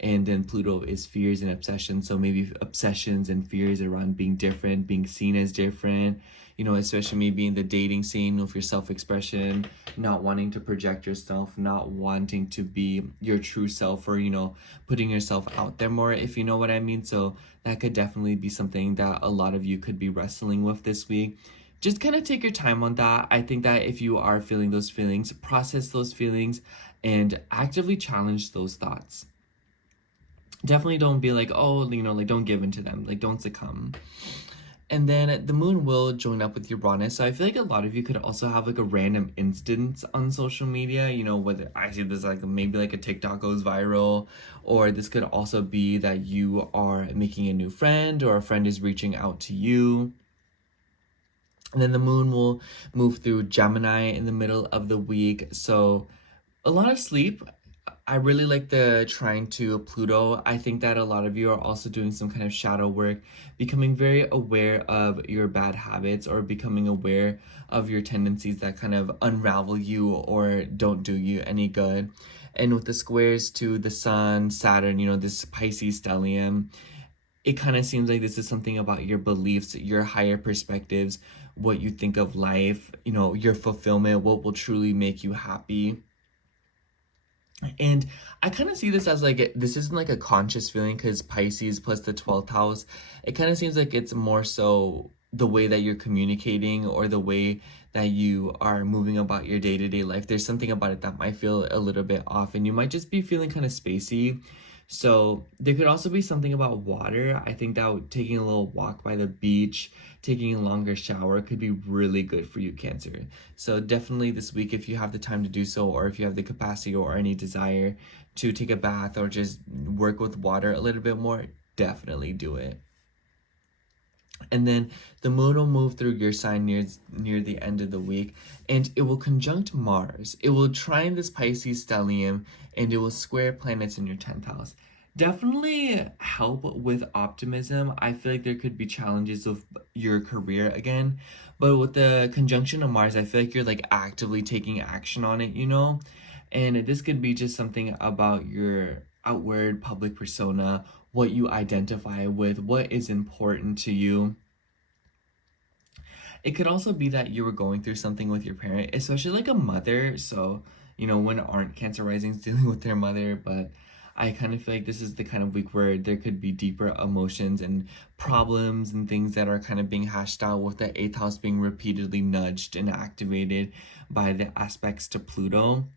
And then Pluto is fears and obsessions. So maybe obsessions and fears around being different, being seen as different, you know, especially maybe in the dating scene with your self-expression, not wanting to project yourself, not wanting to be your true self, or, you know, putting yourself out there more, if you know what I mean. So that could definitely be something that a lot of you could be wrestling with this week. Just kind of take your time on that. I think that if you are feeling those feelings, process those feelings and actively challenge those thoughts. Definitely don't be like, oh, you know, like don't give in to them, like don't succumb. And then the moon will join up with Uranus. So I feel like a lot of you could also have like a random instance on social media, you know, whether I see this like maybe like a TikTok goes viral, or this could also be that you are making a new friend or a friend is reaching out to you. And then the moon will move through Gemini in the middle of the week. So a lot of sleep. I really like the trine to Pluto. I think that a lot of you are also doing some kind of shadow work, becoming very aware of your bad habits, or becoming aware of your tendencies that kind of unravel you or don't do you any good. And with the squares to the Sun, Saturn, you know, this Pisces stellium, it kind of seems like this is something about your beliefs, your higher perspectives, what you think of life, you know, your fulfillment, what will truly make you happy. And I kind of see this as like, this isn't like a conscious feeling, because Pisces plus the 12th house, it kind of seems like it's more so the way that you're communicating or the way that you are moving about your day-to-day life. There's something about it that might feel a little bit off, and you might just be feeling kind of spacey. So there could also be something about water. I think that taking a little walk by the beach, taking a longer shower could be really good for you, Cancer. So definitely this week, if you have the time to do so, or if you have the capacity or any desire to take a bath or just work with water a little bit more, definitely do it. And then the moon will move through your sign near the end of the week, and it will conjunct Mars. It will trine this Pisces stellium, and it will square planets in your 10th house. Definitely help with optimism. I feel like there could be challenges of your career again, but with the conjunction of Mars, I feel like you're like actively taking action on it, you know? And this could be just something about your outward public persona, what you identify with, what is important to you. It could also be that you were going through something with your parent, especially like a mother. So, you know, when aren't Cancer risings dealing with their mother, but I kind of feel like this is the kind of week where there could be deeper emotions and problems and things that are kind of being hashed out, with the 8th house being repeatedly nudged and activated by the aspects to Pluto.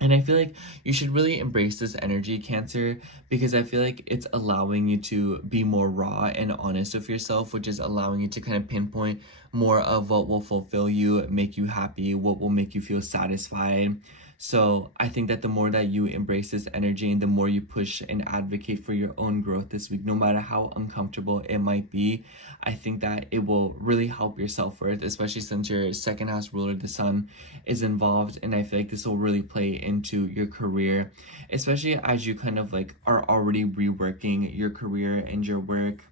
And I feel like you should really embrace this energy, Cancer, because I feel like it's allowing you to be more raw and honest with yourself, which is allowing you to kind of pinpoint more of what will fulfill you, make you happy, what will make you feel satisfied. So I think that the more that you embrace this energy and the more you push and advocate for your own growth this week, no matter how uncomfortable it might be, I think that it will really help your self-worth, especially since your second house ruler, the sun, is involved. And I feel like this will really play into your career, especially as you kind of like are already reworking your career and your work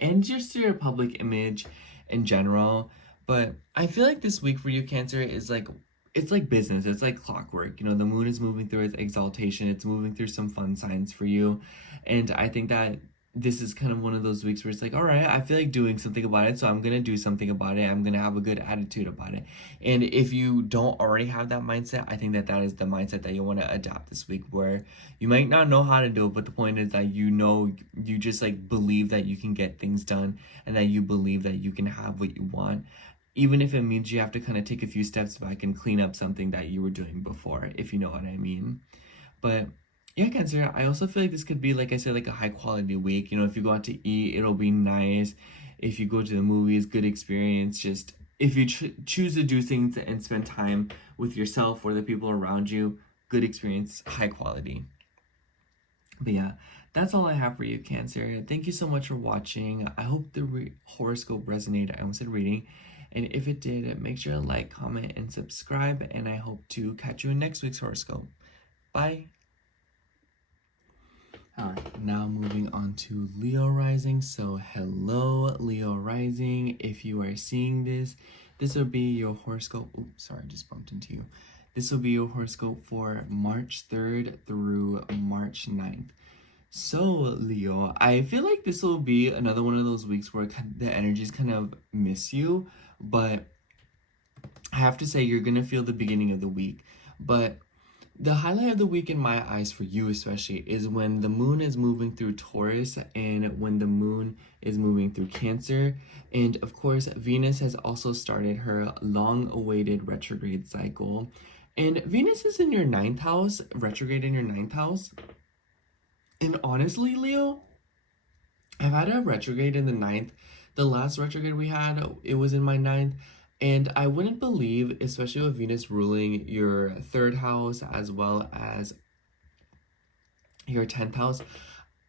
and just your public image in general. But I feel like this week for you, Cancer, is like, it's like business. It's like clockwork. You know, the moon is moving through its exaltation. It's moving through some fun signs for you. And I think that this is kind of one of those weeks where it's like, all right, I feel like doing something about it, so I'm going to do something about it. I'm going to have a good attitude about it. And if you don't already have that mindset, I think that that is the mindset that you want to adapt this week, where you might not know how to do it, but the point is that you know, you just like believe that you can get things done and that you believe that you can have what you want, even if it means you have to kind of take a few steps back and clean up something that you were doing before, if you know what I mean. But yeah, Cancer, I also feel like this could be, like I said, like a high quality week. You know, if you go out to eat, it'll be nice. If you go to the movies, good experience. Just if you choose to do things and spend time with yourself or the people around you, good experience, high quality. But yeah, that's all I have for you, Cancer. Thank you so much for watching. I hope the horoscope resonated. I almost said reading. And if it did, make sure to like, comment, and subscribe. And I hope to catch you in next week's horoscope. Bye. Alright, now moving on to Leo rising. So hello, Leo rising. If you are seeing this, this will be your horoscope. Oops, sorry, I just bumped into you. This will be your horoscope for March 3rd through March 9th. So, Leo, I feel like this will be another one of those weeks where the energies kind of miss you, but I have to say you're going to feel the beginning of the week. But the highlight of the week in my eyes, for you especially, is when the moon is moving through Taurus and when the moon is moving through Cancer. And of course, Venus has also started her long-awaited retrograde cycle. And Venus is in your 9th house, retrograde in your 9th house. And honestly, Leo, I've had a retrograde in the 9th. The last retrograde we had, it was in my 9th. And I wouldn't believe, especially with Venus ruling your 3rd house as well as your 10th house,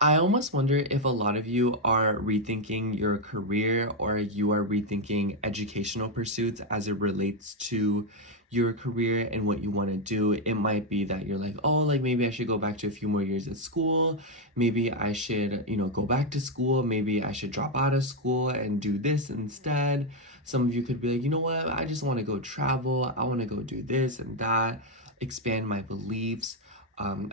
I almost wonder if a lot of you are rethinking your career or you are rethinking educational pursuits as it relates to your career and what you want to do. It might be that you're like, oh, like maybe I should go back to a few more years at school. Maybe I should, you know, go back to school. Maybe I should drop out of school and do this instead. Some of you could be like, you know what? I just want to go travel. I want to go do this and that, expand my beliefs.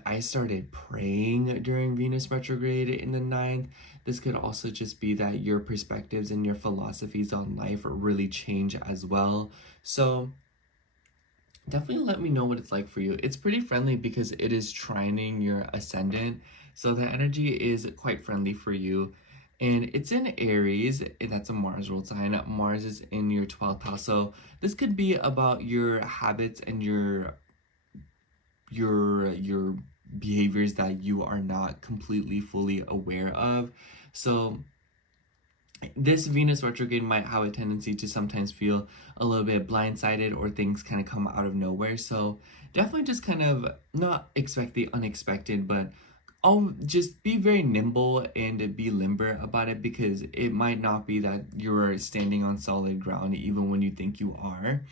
I started praying during Venus retrograde in the 9th. This could also just be that your perspectives and your philosophies on life really change as well. So definitely let me know what it's like for you. It's pretty friendly because it is trining your ascendant. So the energy is quite friendly for you. And it's in Aries. That's a Mars ruled sign. Mars is in your 12th house. So this could be about your habits and your behaviors that you are not completely fully aware of. So this Venus retrograde might have a tendency to sometimes feel a little bit blindsided or things kind of come out of nowhere. So definitely just kind of not expect the unexpected, but I'll just be very nimble and be limber about it, because it might not be that you're standing on solid ground even when you think you are.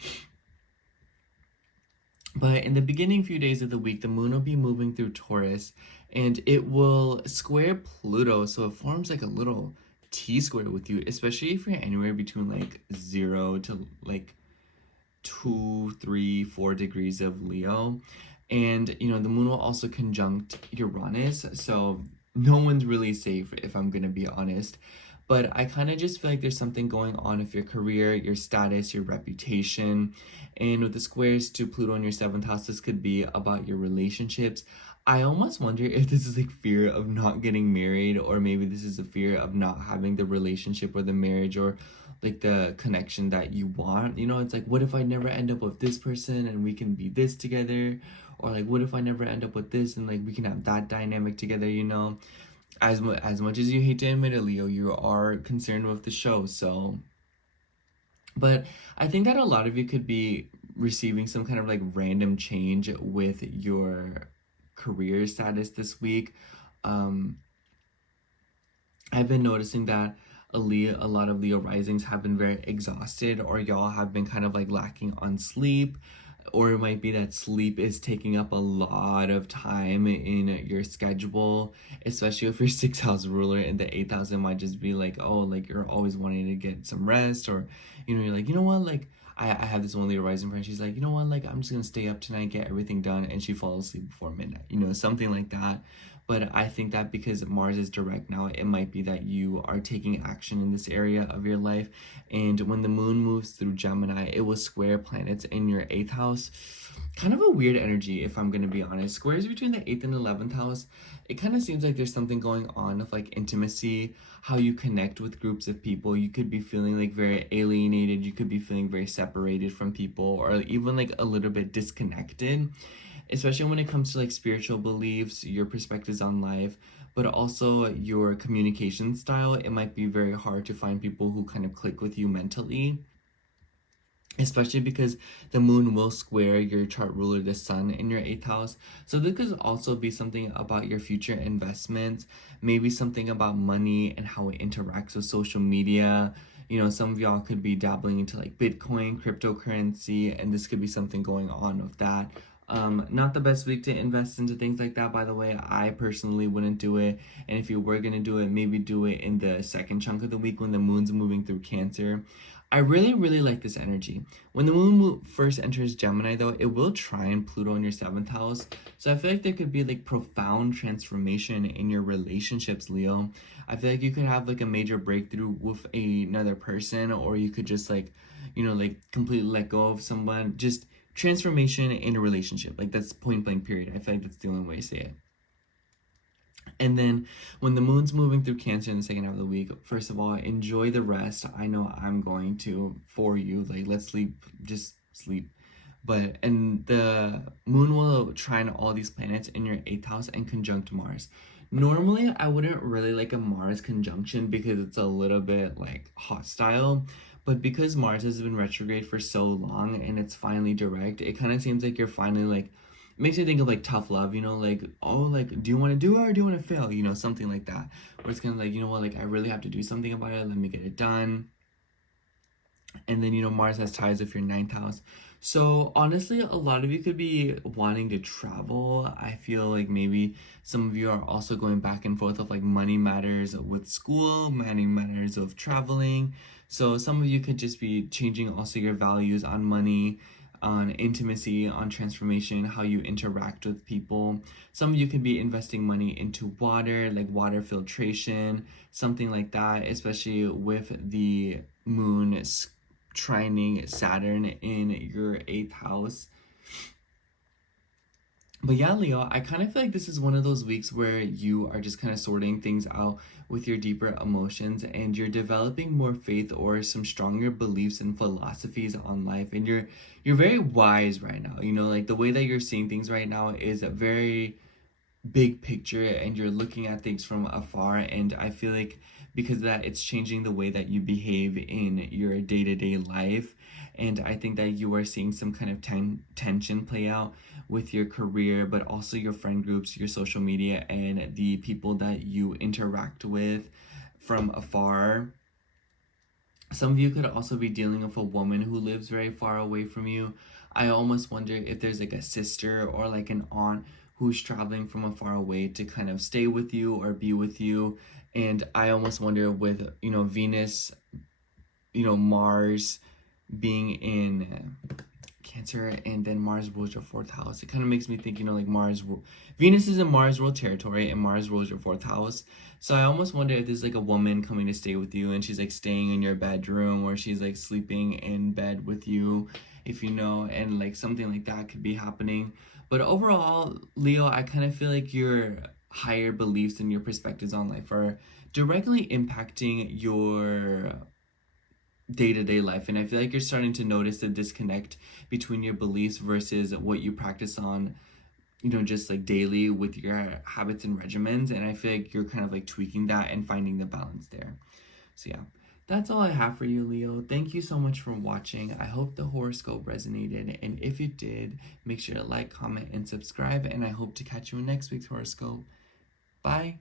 But in the beginning few days of the week, the moon will be moving through Taurus and it will square Pluto. So it forms like a little T-square with you, especially if you're anywhere between like 0 to like 2, 3, 4 degrees of Leo. And, you know, the moon will also conjunct Uranus. So no one's really safe, if I'm going to be honest. But I kind of just feel like there's something going on with your career, your status, your reputation. And with the squares to Pluto in your 7th house, this could be about your relationships. I almost wonder if this is like fear of not getting married, or maybe this is a fear of not having the relationship or the marriage or like the connection that you want. You know, it's like, what if I never end up with this person and we can be this together? Or like, what if I never end up with this and like we can have that dynamic together, you know? As much as you hate to admit it, Leo, you are concerned with the show. So, but I think that a lot of you could be receiving some kind of like random change with your career status this week. I've been noticing that a lot of Leo risings have been very exhausted, or y'all have been kind of like lacking on sleep, or it might be that sleep is taking up a lot of time in your schedule, especially if your sixth house ruler in the 8th house. It might just be like, oh, like you're always wanting to get some rest, or you know, you're like, you know what, like I have this one Leo rising friend. She's like, you know what, like I'm just gonna stay up tonight, get everything done, and she falls asleep before midnight, you know, something like that. But I think that because Mars is direct now, it might be that you are taking action in this area of your life. And when the moon moves through Gemini, it will square planets in your 8th house. Kind of a weird energy, if I'm going to be honest. Squares between the 8th and 11th house, it kind of seems like there's something going on of like intimacy, how you connect with groups of people. You could be feeling like very alienated. You could be feeling very separated from people, or even like a little bit disconnected, especially when it comes to like spiritual beliefs, your perspectives on life, but also your communication style. It might be very hard to find people who kind of click with you mentally, especially because the moon will square your chart ruler, the sun, in your 8th house. So this could also be something about your future investments, maybe something about money and how it interacts with social media. You know, some of y'all could be dabbling into like Bitcoin, cryptocurrency, and this could be something going on with that. Not the best week to invest into things like that, by the way. I personally wouldn't do it. And if you were going to do it, maybe do it in the second chunk of the week when the moon's moving through Cancer. I really, really like this energy. When the moon first enters Gemini, though, it will trine Pluto in your 7th house. So I feel like there could be like profound transformation in your relationships, Leo. I feel like you could have like a major breakthrough with another person, or you could just like, you know, like completely let go of someone. Just transformation in a relationship. Like that's point blank period. I feel like that's the only way to say it. And then when the moon's moving through Cancer in the second half of the week, first of all, enjoy the rest. I know I'm going to for you. Like, let's sleep, just sleep. And the moon will trine all these planets in your 8th house and conjunct Mars. Normally, I wouldn't really like a Mars conjunction because it's a little bit like hostile. But because Mars has been retrograde for so long and it's finally direct, it kind of seems like you're finally like, makes me think of like tough love, you know, like, oh, like, do you want to do it or do you want to fail, you know, something like that, where it's kind of like, you know what, like I really have to do something about it, let me get it done. And then, you know, Mars has ties with your 9th house. So honestly, a lot of you could be wanting to travel. I feel like maybe some of you are also going back and forth of like money matters with school, money matters of traveling. So some of you could just be changing also your values on money, on intimacy, on transformation, how you interact with people. Some of you could be investing money into water, like water filtration, something like that, especially with the moon trining Saturn in your 8th house. But yeah, Leo, I kind of feel like this is one of those weeks where you are just kind of sorting things out with your deeper emotions, and you're developing more faith or some stronger beliefs and philosophies on life. And you're very wise right now. You know, like the way that you're seeing things right now is a very big picture, and you're looking at things from afar. And I feel like because of that, it's changing the way that you behave in your day-to-day life. And I think that you are seeing some kind of tension play out with your career, but also your friend groups, your social media, and the people that you interact with from afar. Some of you could also be dealing with a woman who lives very far away from you. I almost wonder if there's like a sister or like an aunt who's traveling from afar away to kind of stay with you or be with you. And I almost wonder with, you know, Venus, you know, Mars being in Cancer, and then Mars rules your 4th house. It kind of makes me think, you know, like Venus is in Mars ruled territory, and Mars rules your 4th house. So I almost wonder if there's like a woman coming to stay with you, and she's like staying in your bedroom, or she's like sleeping in bed with you, if you know, and like something like that could be happening. But overall, Leo, I kind of feel like your higher beliefs and your perspectives on life are directly impacting your day-to-day life, and I feel like you're starting to notice the disconnect between your beliefs versus what you practice on, just like daily with your habits and regimens. And I feel like you're kind of like tweaking that and finding the balance there. So yeah, that's all I have for you, Leo. Thank you so much for watching. I hope the horoscope resonated, and if it did, make sure to like, comment, and subscribe, and I hope to catch you in next week's horoscope. Bye.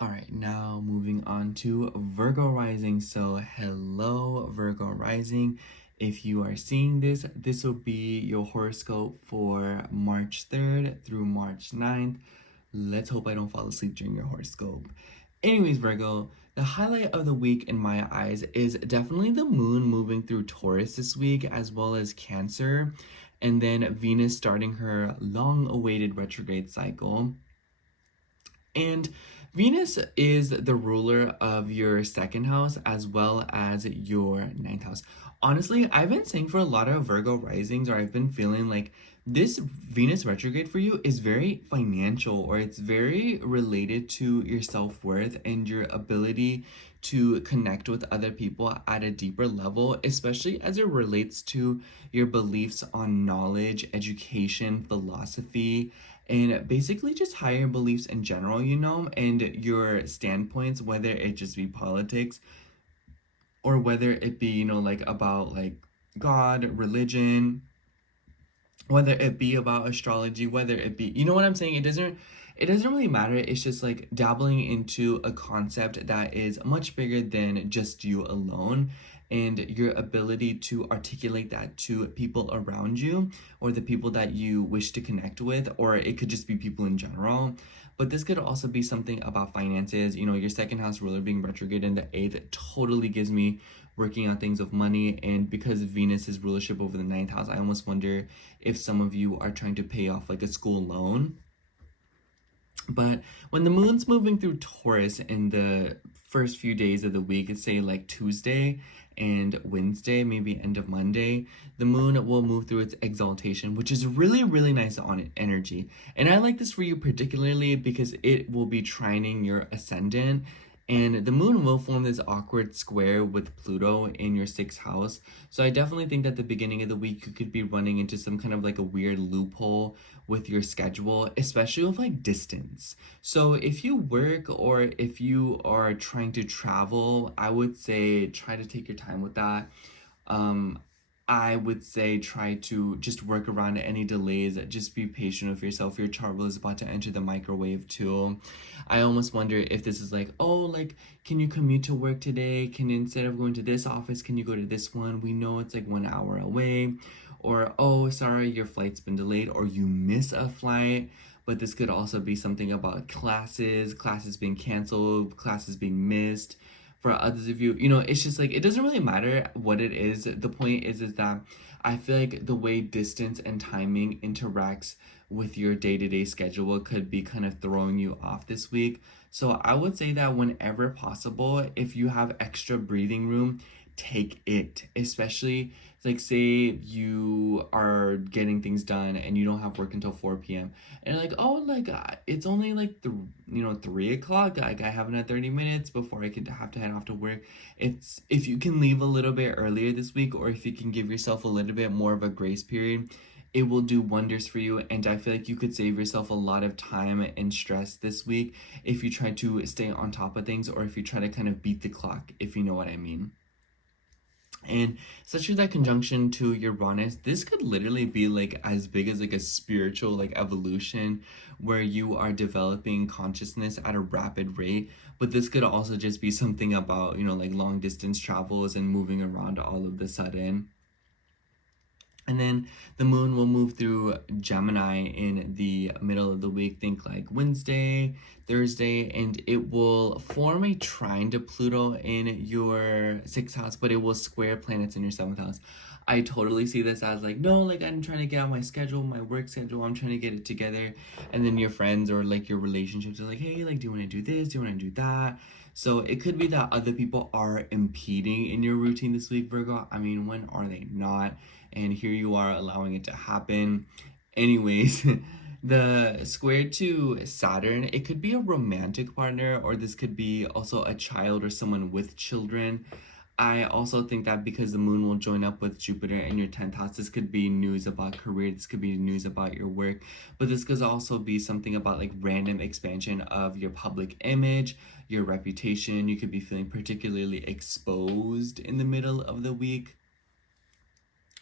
All right, now moving on to Virgo rising. So hello, Virgo rising. If you are seeing this, this will be your horoscope for March 3rd through March 9th. Let's hope I don't fall asleep during your horoscope. Anyways, Virgo, the highlight of the week in my eyes is definitely the moon moving through Taurus this week, as well as Cancer, and then Venus starting her long-awaited retrograde cycle. And Venus is the ruler of your second house as well as your ninth house. Honestly, I've been saying for a lot of Virgo risings, or I've been feeling like this Venus retrograde for you is very financial, or it's very related to your self-worth and your ability to connect with other people at a deeper level, especially as it relates to your beliefs on knowledge, education, philosophy, and basically just higher beliefs in general, and your standpoints, whether it just be politics or whether it be, like about like God, religion, whether it be about astrology, whether it be, you know what I'm saying? It doesn't really matter. It's just like dabbling into a concept that is much bigger than just you alone, and your ability to articulate that to people around you or the people that you wish to connect with, or it could just be people in general. But this could also be something about finances. Your second house ruler being retrograde in the 8th totally gives me working on things of money. And because Venus is rulership over the ninth house, I almost wonder if some of you are trying to pay off like a school loan. But when the moon's moving through Taurus in the first few days of the week, say like Tuesday and Wednesday, maybe end of Monday, the moon will move through its exaltation, which is really, really nice on energy. And I like this for you particularly because it will be trining your ascendant. And the moon will form this awkward square with Pluto in your 6th house. So I definitely think that the beginning of the week you could be running into some kind of like a weird loophole with your schedule, especially with like distance. So if you work or if you are trying to travel, I would say try to take your time with that. I would say try to just work around any delays. Just be patient with yourself. Your chart is about to enter the microwave too. I almost wonder if this is like, oh, like, can you commute to work today? Can, instead of going to this office, can you go to this one? We know it's like 1 hour away. Or, oh, sorry, your flight's been delayed, or you miss a flight. But this could also be something about classes being canceled, classes being missed. For others of you, it's just like, it doesn't really matter what it is. The point is that I feel like the way distance and timing interacts with your day-to-day schedule could be kind of throwing you off this week. So I would say that whenever possible, if you have extra breathing room, take it. Especially like, say you are getting things done and you don't have work until 4 p.m. and you're like, oh, like it's only like 3 o'clock, like I have another 30 minutes before I could have to head off to work. It's, if you can leave a little bit earlier this week, or if you can give yourself a little bit more of a grace period, it will do wonders for you. And I feel like you could save yourself a lot of time and stress this week if you try to stay on top of things, or if you try to kind of beat the clock, if you know what I mean. And especially that conjunction to Uranus, this could literally be like as big as like a spiritual like evolution where you are developing consciousness at a rapid rate. But this could also just be something about, like long distance travels and moving around all of the sudden. And then the moon will move through Gemini in the middle of the week, think like Wednesday, Thursday, and it will form a trine to Pluto in your 6th house, but it will square planets in your 7th house. I totally see this as like, no, like I'm trying to get out my schedule, my work schedule, I'm trying to get it together. And then your friends or like your relationships are like, hey, like, do you want to do this? Do you want to do that? So it could be that other people are impeding in your routine this week, Virgo. I mean, when are they not? And here you are allowing it to happen. anyways, the square to Saturn, it could be a romantic partner, or this could be also a child or someone with children. I also think that because the moon will join up with Jupiter in your 10th house, this could be news about career, this could be news about your work, but this could also be something about like random expansion of your public image, your reputation. You could be feeling particularly exposed in the middle of the week.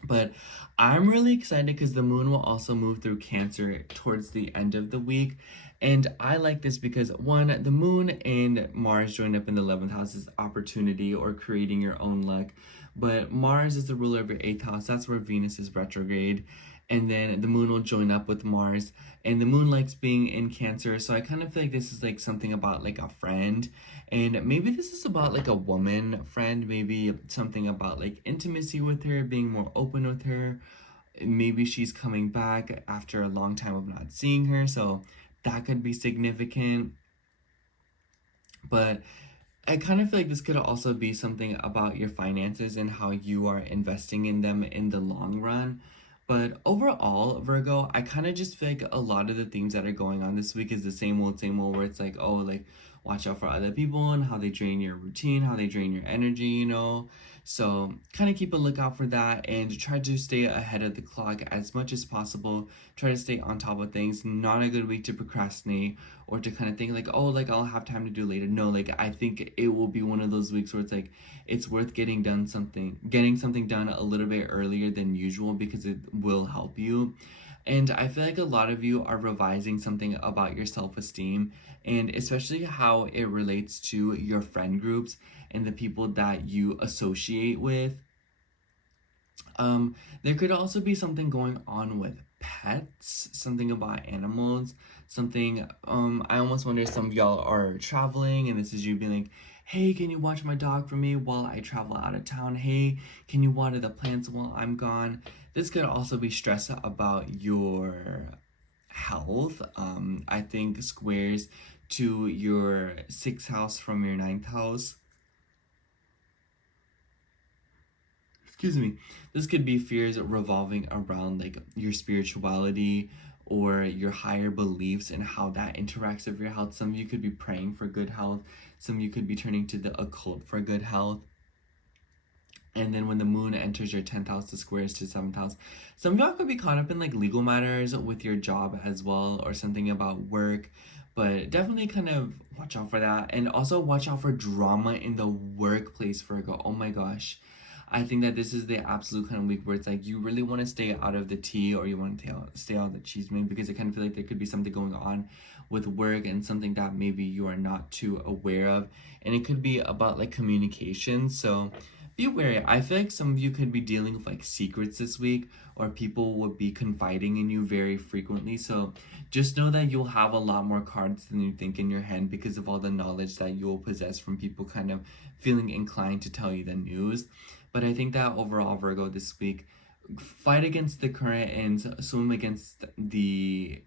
But I'm really excited because the moon will also move through Cancer towards the end of the week. And I like this because, one, the moon and Mars joined up in the 11th house is opportunity or creating your own luck. But Mars is the ruler of your 8th house. That's where Venus is retrograde. And then the moon will join up with Mars. And the moon likes being in Cancer. So I kind of feel like this is like something about like a friend. And maybe this is about like a woman friend. Maybe something about like intimacy with her, being more open with her. Maybe she's coming back after a long time of not seeing her. So that could be significant. But I kind of feel like this could also be something about your finances and how you are investing in them in the long run. But overall, Virgo, I kind of just feel like a lot of the themes that are going on this week is the same old, where it's like, oh, like, watch out for other people and how they drain your routine, how they drain your energy, you know? So kind of keep a lookout for that and try to stay ahead of the clock as much as possible. Try to stay on top of things. Not a good week to procrastinate or to kind of think like, oh, like I'll have time to do later. No, like I think it will be one of those weeks where it's like, it's worth getting something done a little bit earlier than usual because it will help you. And I feel like a lot of you are revising something about your self-esteem and especially how it relates to your friend groups and the people that you associate with. There could also be something going on with pets, something about animals, something, I almost wonder if some of y'all are traveling and this is you being like, hey, can you watch my dog for me while I travel out of town? Hey, can you water the plants while I'm gone? This could also be stress about your health. I think squares to your 6th house from your 9th house. Excuse me. This could be fears revolving around like your spirituality or your higher beliefs and how that interacts with your health. Some of you could be praying for good health. Some of you could be turning to the occult for good health. And then when the moon enters your 10th house, the squares to 7th house. Some of y'all could be caught up in like legal matters with your job as well or something about work. But definitely kind of watch out for that. And also watch out for drama in the workplace, Virgo. Oh my gosh. I think that this is the absolute kind of week where it's like you really want to stay out of the tea or you want to stay out of the cheese man because I kind of feel like there could be something going on with work and something that maybe you are not too aware of. And it could be about like communication. So be wary. I feel like some of you could be dealing with like secrets this week or people will be confiding in you very frequently. So just know that you'll have a lot more cards than you think in your hand because of all the knowledge that you will possess from people kind of feeling inclined to tell you the news. But I think that overall, Virgo, this week, fight against the current and swim against the,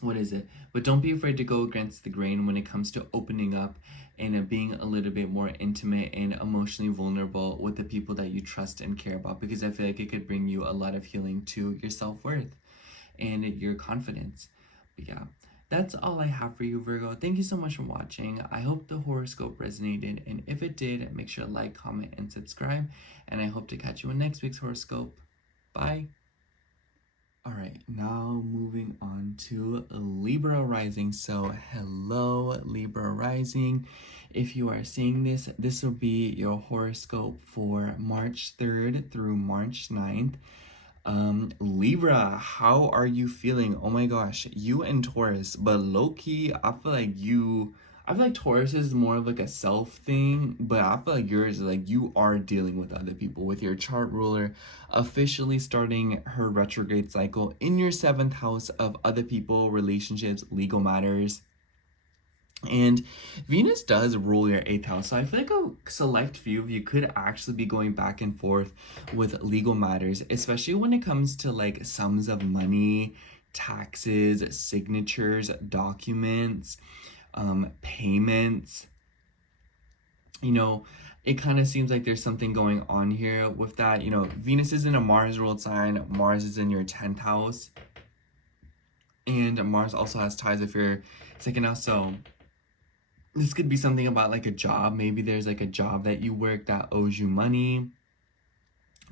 what is it? But don't be afraid to go against the grain when it comes to opening up and being a little bit more intimate and emotionally vulnerable with the people that you trust and care about. Because I feel like it could bring you a lot of healing to your self-worth and your confidence. But yeah. That's all I have for you, Virgo. Thank you so much for watching. I hope the horoscope resonated, and if it did, make sure to like, comment, and subscribe. And I hope to catch you in next week's horoscope. Bye. All right, now moving on to Libra rising. So hello, Libra rising. If you are seeing this, this will be your horoscope for March 3rd through March 9th. Libra, how are you feeling? Oh my gosh, you and Taurus, but low-key, I feel like Taurus is more of like a self thing, but I feel like yours is like you are dealing with other people with your chart ruler officially starting her retrograde cycle in your 7th house of other people, relationships, legal matters. And Venus does rule your 8th house, so I feel like a select few of you could actually be going back and forth with legal matters, especially when it comes to like sums of money, taxes, signatures, documents, payments. You know, it kind of seems like there's something going on here with that. You know, Venus is in a Mars ruled sign. Mars is in your 10th house. And Mars also has ties with your second house. So this could be something about like a job. Maybe there's like a job that you work that owes you money.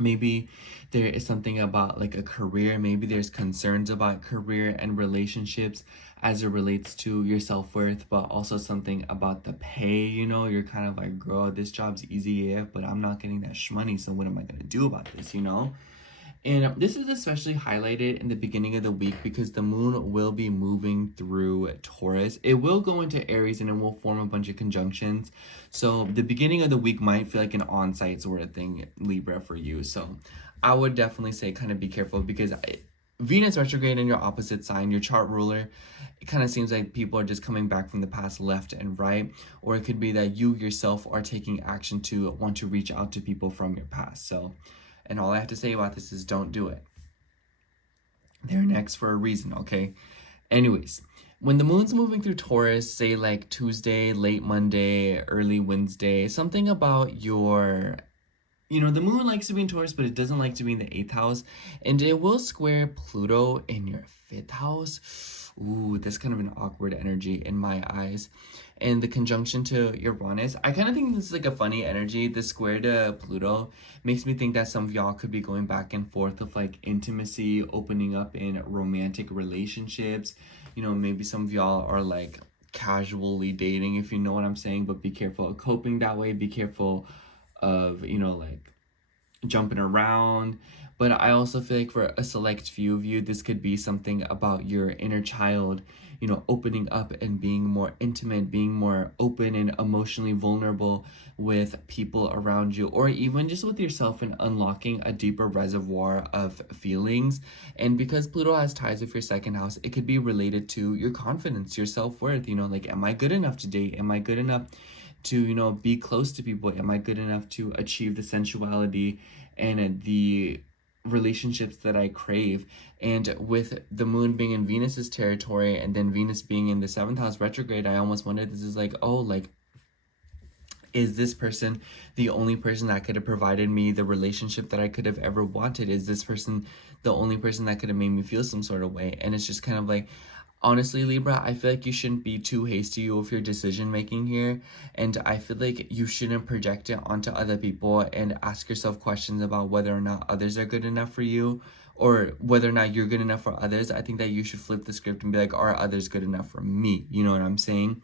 Maybe there is something about like a career. Maybe there's concerns about career and relationships as it relates to your self-worth, but also something about the pay. You know, you're kind of like, girl, this job's easy AF, but I'm not getting that money. So what am I going to do about this, you know? And this is especially highlighted in the beginning of the week because the moon will be moving through Taurus. It will go into Aries and it will form a bunch of conjunctions. So the beginning of the week might feel like an on-site sort of thing, Libra, for you. So I would definitely say kind of be careful because Venus retrograde in your opposite sign, your chart ruler, it kind of seems like people are just coming back from the past left and right. Or it could be that you yourself are taking action to want to reach out to people from your past. So, and all I have to say about this is don't do it. They're next for a reason, okay? Anyways, when the moon's moving through Taurus, say like Tuesday, late Monday, early Wednesday, something about your, you know, the moon likes to be in Taurus, but it doesn't like to be in the 8th house. And it will square Pluto in your 5th house. Ooh, that's kind of an awkward energy in my eyes. And the conjunction to Uranus, I kind of think this is like a funny energy. The square to Pluto makes me think that some of y'all could be going back and forth of like intimacy, opening up in romantic relationships. You know, maybe some of y'all are like casually dating, if you know what I'm saying, but be careful of coping that way. Be careful of, you know, like jumping around. But I also feel like for a select few of you, this could be something about your inner child, you know, opening up and being more intimate, being more open and emotionally vulnerable with people around you, or even just with yourself, and unlocking a deeper reservoir of feelings. And because Pluto has ties with your 2nd house, it could be related to your confidence, your self-worth. You know, like, am I good enough to date? Am I good enough to, you know, be close to people? Am I good enough to achieve the sensuality and the relationships that I crave? And with the moon being in Venus's territory and then Venus being in the 7th house retrograde, I almost wonder, this is like, oh, like, is this person the only person that could have provided me the relationship that I could have ever wanted? Is this person the only person that could have made me feel some sort of way? And it's just kind of like, honestly, Libra, I feel like you shouldn't be too hasty with your decision making here. And I feel like you shouldn't project it onto other people and ask yourself questions about whether or not others are good enough for you, or whether or not you're good enough for others. I think that you should flip the script and be like, are others good enough for me? You know what I'm saying?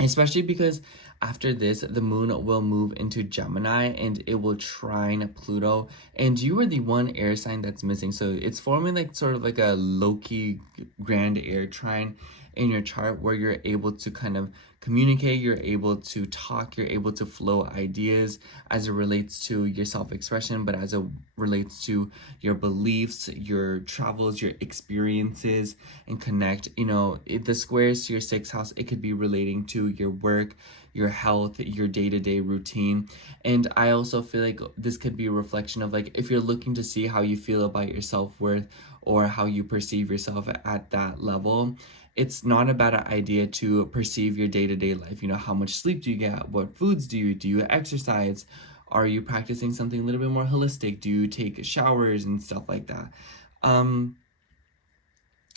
Especially because after this, the moon will move into Gemini and it will trine Pluto. And you are the one air sign that's missing. So it's forming like sort of like a low-key grand air trine in your chart where you're able to kind of communicate, you're able to talk, you're able to flow ideas as it relates to your self-expression, but as it relates to your beliefs, your travels, your experiences, and connect. You know, the squares to your 6th house, it could be relating to your work, your health, your day-to-day routine. And I also feel like this could be a reflection of like, if you're looking to see how you feel about your self-worth or how you perceive yourself at that level, it's not a bad idea to perceive your day-to-day life. You know, how much sleep do you get? What foods do you eat? Do you exercise? Are you practicing something a little bit more holistic? Do you take showers and stuff like that?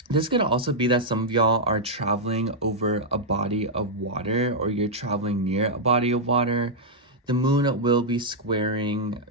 This could also be that some of y'all are traveling over a body of water, or you're traveling near a body of water. The moon will be squaring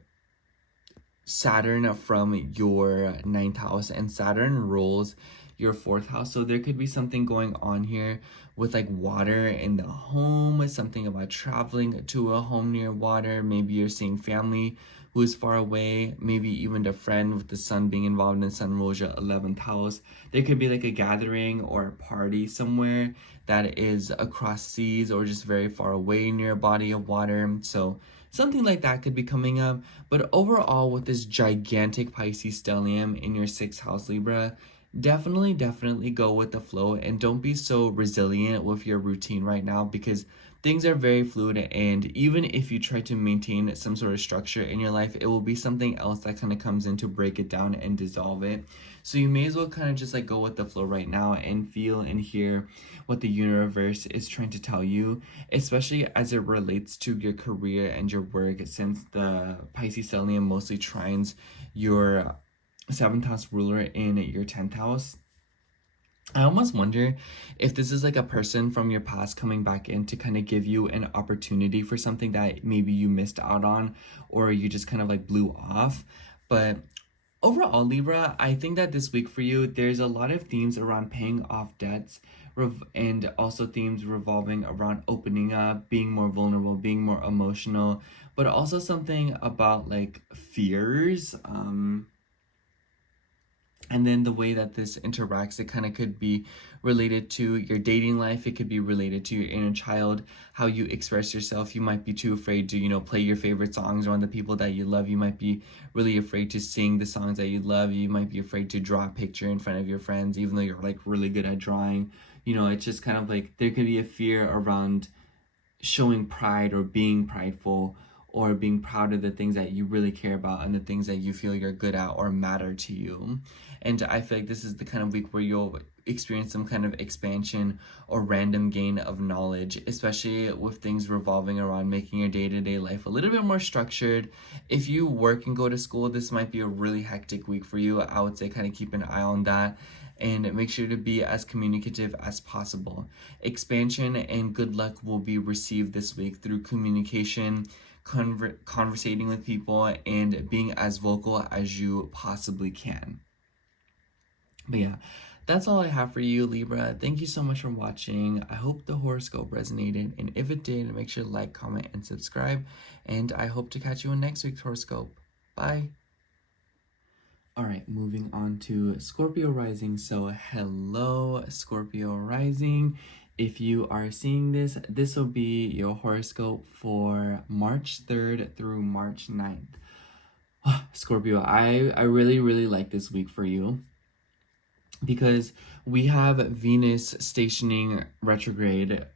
Saturn from your 9th house, and Saturn rules your 4th house. So there could be something going on here with like water in the home, something about traveling to a home near water. Maybe you're seeing family who is far away, maybe even a friend with the sun being involved in the sun rules your 11th house. There could be like a gathering or a party somewhere that is across seas or just very far away near a body of water. So something like that could be coming up. But overall, with this gigantic Pisces stellium in your 6th house, Libra, definitely go with the flow and don't be so resilient with your routine right now, because things are very fluid, and even if you try to maintain some sort of structure in your life, it will be something else that kind of comes in to break it down and dissolve it. So you may as well kind of just like go with the flow right now and feel and hear what the universe is trying to tell you, especially as it relates to your career and your work, since the Pisces stellium mostly trines your 7th house ruler in your 10th house. I almost wonder if this is like a person from your past coming back in to kind of give you an opportunity for something that maybe you missed out on or you just kind of like blew off. But overall, Libra, I think that this week for you, there's a lot of themes around paying off debts and also themes revolving around opening up, being more vulnerable, being more emotional, but also something about like fears. And then the way that this interacts, it kind of could be related to your dating life. It could be related to your inner child, how you express yourself. You might be too afraid to, play your favorite songs around the people that you love. You might be really afraid to sing the songs that you love. You might be afraid to draw a picture in front of your friends, even though you're like really good at drawing. It's just kind of like there could be a fear around showing pride or being prideful or being proud of the things that you really care about and the things that you feel you're good at or matter to you. And I feel like this is the kind of week where you'll experience some kind of expansion or random gain of knowledge, especially with things revolving around making your day-to-day life a little bit more structured. If you work and go to school, this might be a really hectic week for you. I would say kind of keep an eye on that and make sure to be as communicative as possible. Expansion and good luck will be received this week through communication, conversating with people, and being as vocal as you possibly can. But yeah, that's all I have for you, Libra. Thank you so much for watching. I hope the horoscope resonated, and if it did, make sure to like, comment, and subscribe. And I hope to catch you in next week's horoscope. Bye. All right, moving on to Scorpio rising. So hello, Scorpio rising. If you are seeing this, this will be your horoscope for March 3rd through March 9th. Scorpio, I really, really like this week for you, because we have Venus stationing retrograde,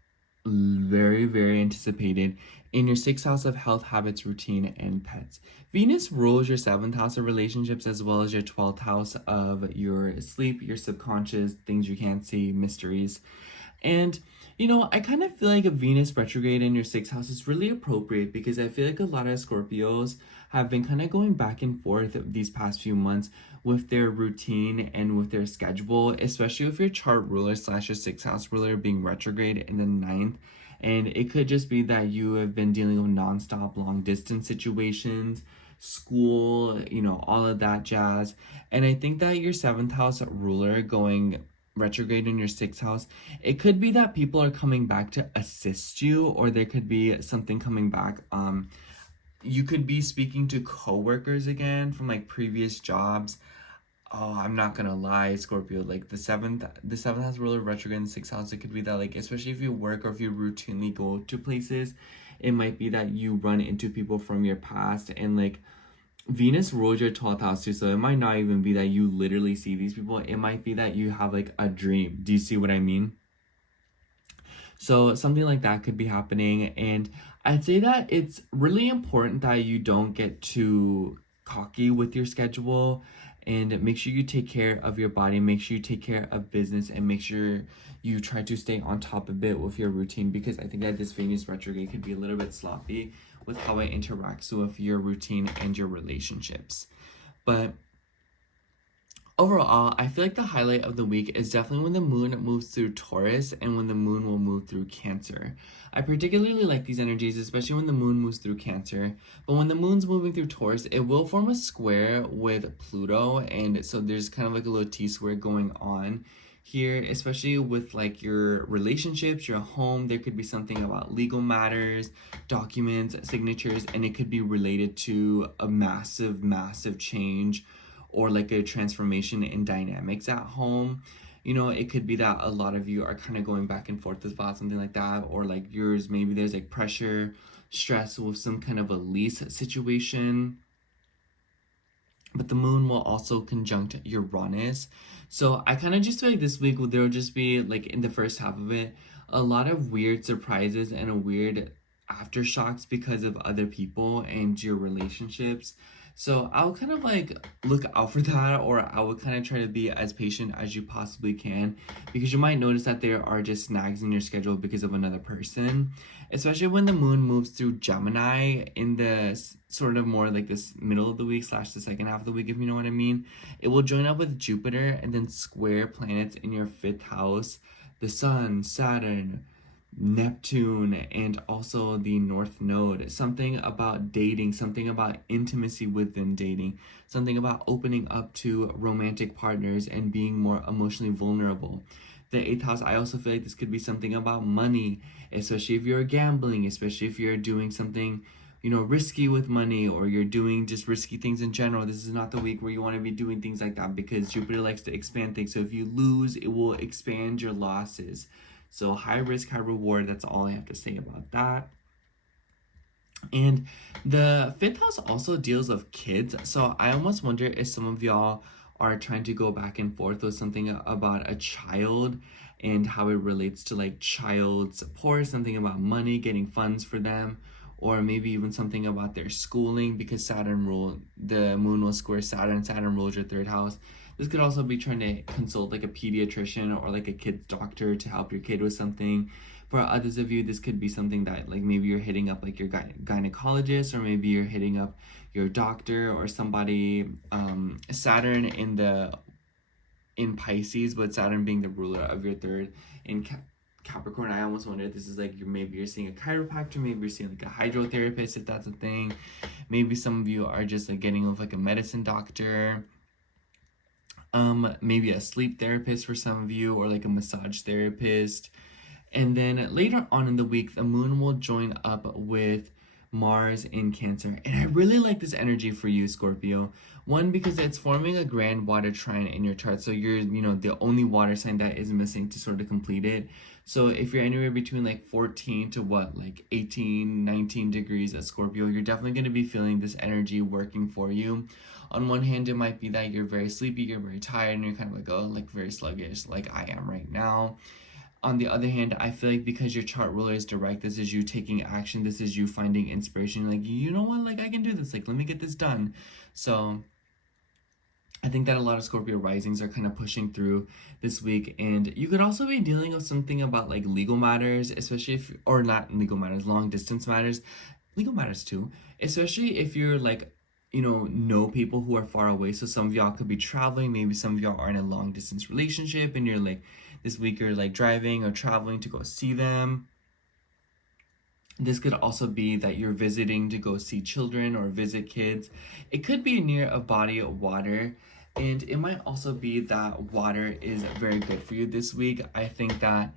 very, very anticipated, in your 6th house of health, habits, routine, and pets. Venus rules your 7th house of relationships, as well as your 12th house of your sleep, your subconscious, things you can't see, mysteries. And, I kind of feel like a Venus retrograde in your 6th house is really appropriate, because I feel like a lot of Scorpios have been kind of going back and forth these past few months with their routine and with their schedule, especially with your chart ruler / your 6th house ruler being retrograde in the 9th. And it could just be that you have been dealing with nonstop long distance situations, school, all of that jazz. And I think that your 7th house ruler going retrograde in your 6th house, it could be that people are coming back to assist you, or there could be something coming back. You could be speaking to coworkers again from like previous jobs. Oh, I'm not gonna lie, Scorpio, like the seventh house ruler retrograde in the 6th house, it could be that, like, especially if you work or if you routinely go to places, it might be that you run into people from your past, and like Venus rules your 12th house too, so it might not even be that you literally see these people. It might be that you have like a dream. Do you see what I mean? So something like that could be happening, and I'd say that it's really important that you don't get too cocky with your schedule, and make sure you take care of your body, make sure you take care of business, and make sure you try to stay on top of it with your routine, because I think that this Venus retrograde could be a little bit sloppy with how it interacts with your routine and your relationships. But overall, I feel like the highlight of the week is definitely when the moon moves through Taurus and when the moon will move through Cancer. I particularly like these energies, especially when the moon moves through Cancer. But when the moon's moving through Taurus, it will form a square with Pluto, and so there's kind of like a little T-square going on here, especially with like your relationships, your home. There could be something about legal matters, documents, signatures, and it could be related to a massive, massive change or like a transformation in dynamics at home. It could be that a lot of you are kind of going back and forth about something like that, or like yours, maybe there's like pressure, stress with some kind of a lease situation. But the moon will also conjunct Uranus. So I kind of just feel like this week there'll just be like in the first half of it a lot of weird surprises and a weird aftershocks because of other people and your relationships. So I'll kind of like look out for that, or I would kind of try to be as patient as you possibly can, because you might notice that there are just snags in your schedule because of another person, especially when the moon moves through Gemini in the sort of more like this middle of the week / the second half of the week, if you know what I mean. It will join up with Jupiter and then square planets in your 5th house, the Sun, Saturn, Neptune, and also the North Node. Something about dating, something about intimacy within dating, something about opening up to romantic partners and being more emotionally vulnerable. The 8th house, I also feel like this could be something about money, especially if you're gambling, especially if you're doing something, you know, risky with money, or you're doing just risky things in general. This is not the week where you want to be doing things like that, because Jupiter likes to expand things. So if you lose, it will expand your losses. So high risk, high reward. That's all I have to say about that. And the 5th house also deals with kids. So I almost wonder if some of y'all are trying to go back and forth with something about a child and how it relates to like child support, something about money, getting funds for them, or maybe even something about their schooling, because the moon will square Saturn rules your 3rd house. This could also be trying to consult like a pediatrician or like a kid's doctor to help your kid with something. For others of you, this could be something that like maybe you're hitting up like your gynecologist, or maybe you're hitting up your doctor or somebody. Saturn in Pisces, but Saturn being the ruler of your 3rd in Capricorn. I almost wonder if this is like maybe you're seeing a chiropractor, maybe you're seeing like a hydrotherapist, if that's a thing. Maybe some of you are just like getting with like a medicine doctor. Maybe a sleep therapist for some of you, or like a massage therapist. And then later on in the week, the moon will join up with Mars in Cancer. And I really like this energy for you, Scorpio. One, because it's forming a grand water trine in your chart. So you're, you know, the only water sign that is missing to sort of complete it. So if you're anywhere between like 14 to like 18, 19 degrees at Scorpio, you're definitely going to be feeling this energy working for you. On one hand, it might be that you're very sleepy, you're very tired, and you're kind of like, oh, like very sluggish, like I am right now. On the other hand, I feel like because your chart ruler is direct, this is you taking action, this is you finding inspiration, like, you know what, like I can do this, like let me get this done. So I think that a lot of Scorpio risings are kind of pushing through this week. And you could also be dealing with something about like legal matters, especially if, or not legal matters, long distance matters, legal matters too, especially if you're like, you know people who are far away. So some of y'all could be traveling, maybe some of y'all are in a long distance relationship and you're like, this week you're like driving or traveling to go see them. This could also be that you're visiting to go see children or visit kids. It could be near a body of water. And it might also be that water is very good for you this week. I think that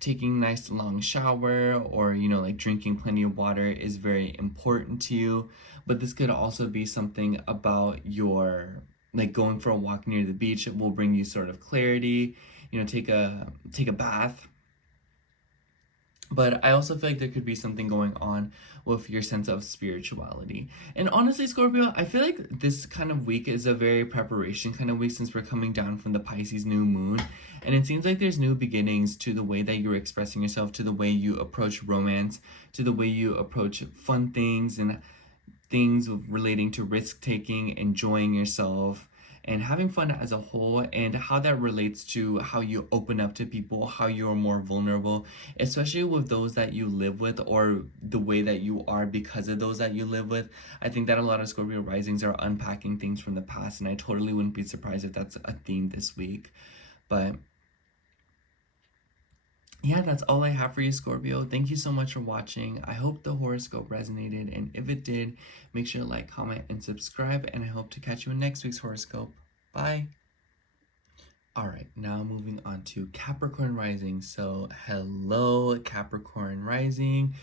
taking a nice long shower, or like drinking plenty of water, is very important to you. But this could also be something about your like going for a walk near the beach. It will bring you sort of clarity. Take a bath. But I also feel like there could be something going on with your sense of spirituality. And honestly, Scorpio, I feel like this kind of week is a very preparation kind of week, since we're coming down from the Pisces new moon. And it seems like there's new beginnings to the way that you're expressing yourself, to the way you approach romance, to the way you approach fun things and things relating to risk-taking, enjoying yourself, and having fun as a whole, and how that relates to how you open up to people, how you're more vulnerable, especially with those that you live with, or the way that you are because of those that you live with. I think that a lot of Scorpio risings are unpacking things from the past, and I totally wouldn't be surprised if that's a theme this week. But yeah, that's all I have for you, Scorpio. Thank you so much for watching. I hope the horoscope resonated, and if it did, make sure to like, comment, and subscribe, and I hope to catch you in next week's horoscope. Bye! Alright, now moving on to Capricorn rising. So, hello, Capricorn rising.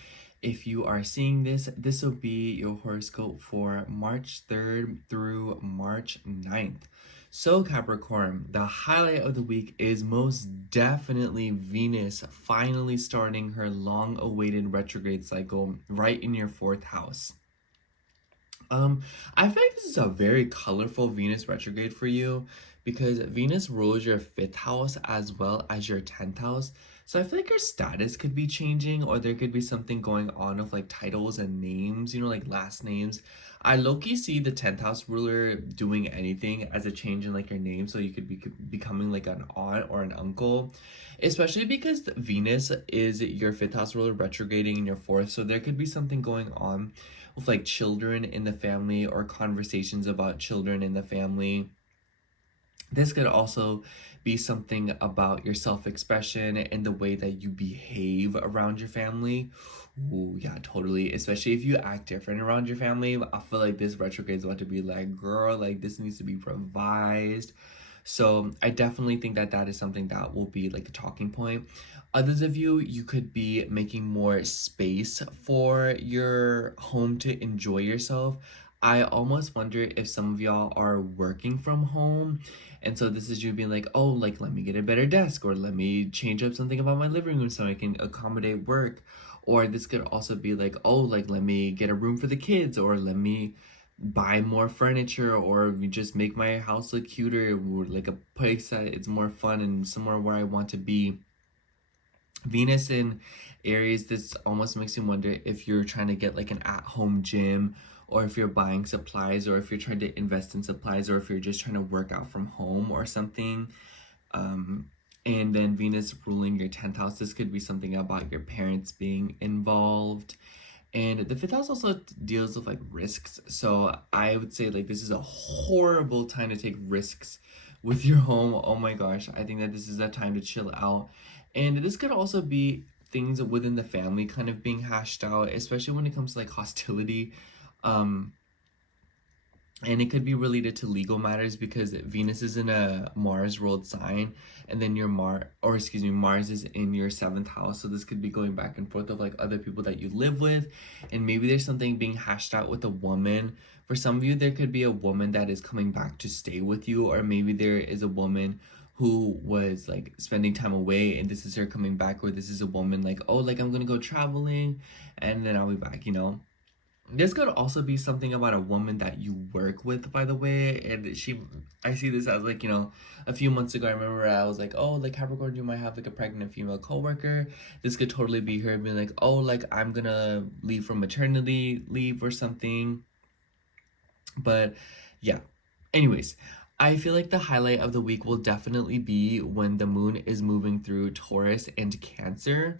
If you are seeing this, this will be your horoscope for March 3rd through March 9th. So Capricorn, the highlight of the week is most definitely Venus finally starting her long-awaited retrograde cycle right in your 4th house. I feel like this is a very colorful Venus retrograde for you, because Venus rules your 5th house as well as your 10th house. So I feel like your status could be changing, or there could be something going on with like titles and names, you know, like last names. I low-key see the 10th house ruler doing anything as a change in like your name, so you could be becoming like an aunt or an uncle, especially because Venus is your 5th house ruler retrograding in your 4th. So there could be something going on with like children in the family or conversations about children in the family. This could also be something about your self-expression and the way that you behave around your family. Ooh, yeah, totally. Especially if you act different around your family. I feel like this retrograde is about to be like, girl, like this needs to be revised. So I definitely think that that is something that will be like a talking point. Others of you, you could be making more space for your home to enjoy yourself. I almost wonder if some of y'all are working from home. And so this is you being like, oh, like, let me get a better desk, or let me change up something about my living room so I can accommodate work. Or this could also be like, oh, like, let me get a room for the kids, or let me buy more furniture, or just make my house look cuter, or like a place that it's more fun and somewhere where I want to be. Venus in Aries, this almost makes me wonder if you're trying to get like an at-home gym, or if you're buying supplies, or if you're trying to invest in supplies, or if you're just trying to work out from home or something. And then Venus ruling your 10th house, this could be something about your parents being involved. And the 5th house also deals with like risks. So I would say like this is a horrible time to take risks with your home. Oh my gosh, I think that this is a time to chill out. And this could also be things within the family kind of being hashed out, especially when it comes to like hostility. Um, and it could be related to legal matters because Venus is in a Mars ruled sign, and then your Mars is in your 7th house. So this could be going back and forth of like other people that you live with, and maybe there's something being hashed out with a woman. For some of you, there could be a woman that is coming back to stay with you, or maybe there is a woman who was like spending time away and this is her coming back, or this is a woman like, oh, like I'm gonna go traveling and then I'll be back, you know. This could also be something about a woman that you work with, by the way. And I see this as like, you know, a few months ago, I remember I was like, oh, like Capricorn, you might have like a pregnant female coworker. This could totally be her being like, oh, like I'm gonna leave from maternity leave or something. But yeah, anyways, I feel like the highlight of the week will definitely be when the moon is moving through Taurus and Cancer.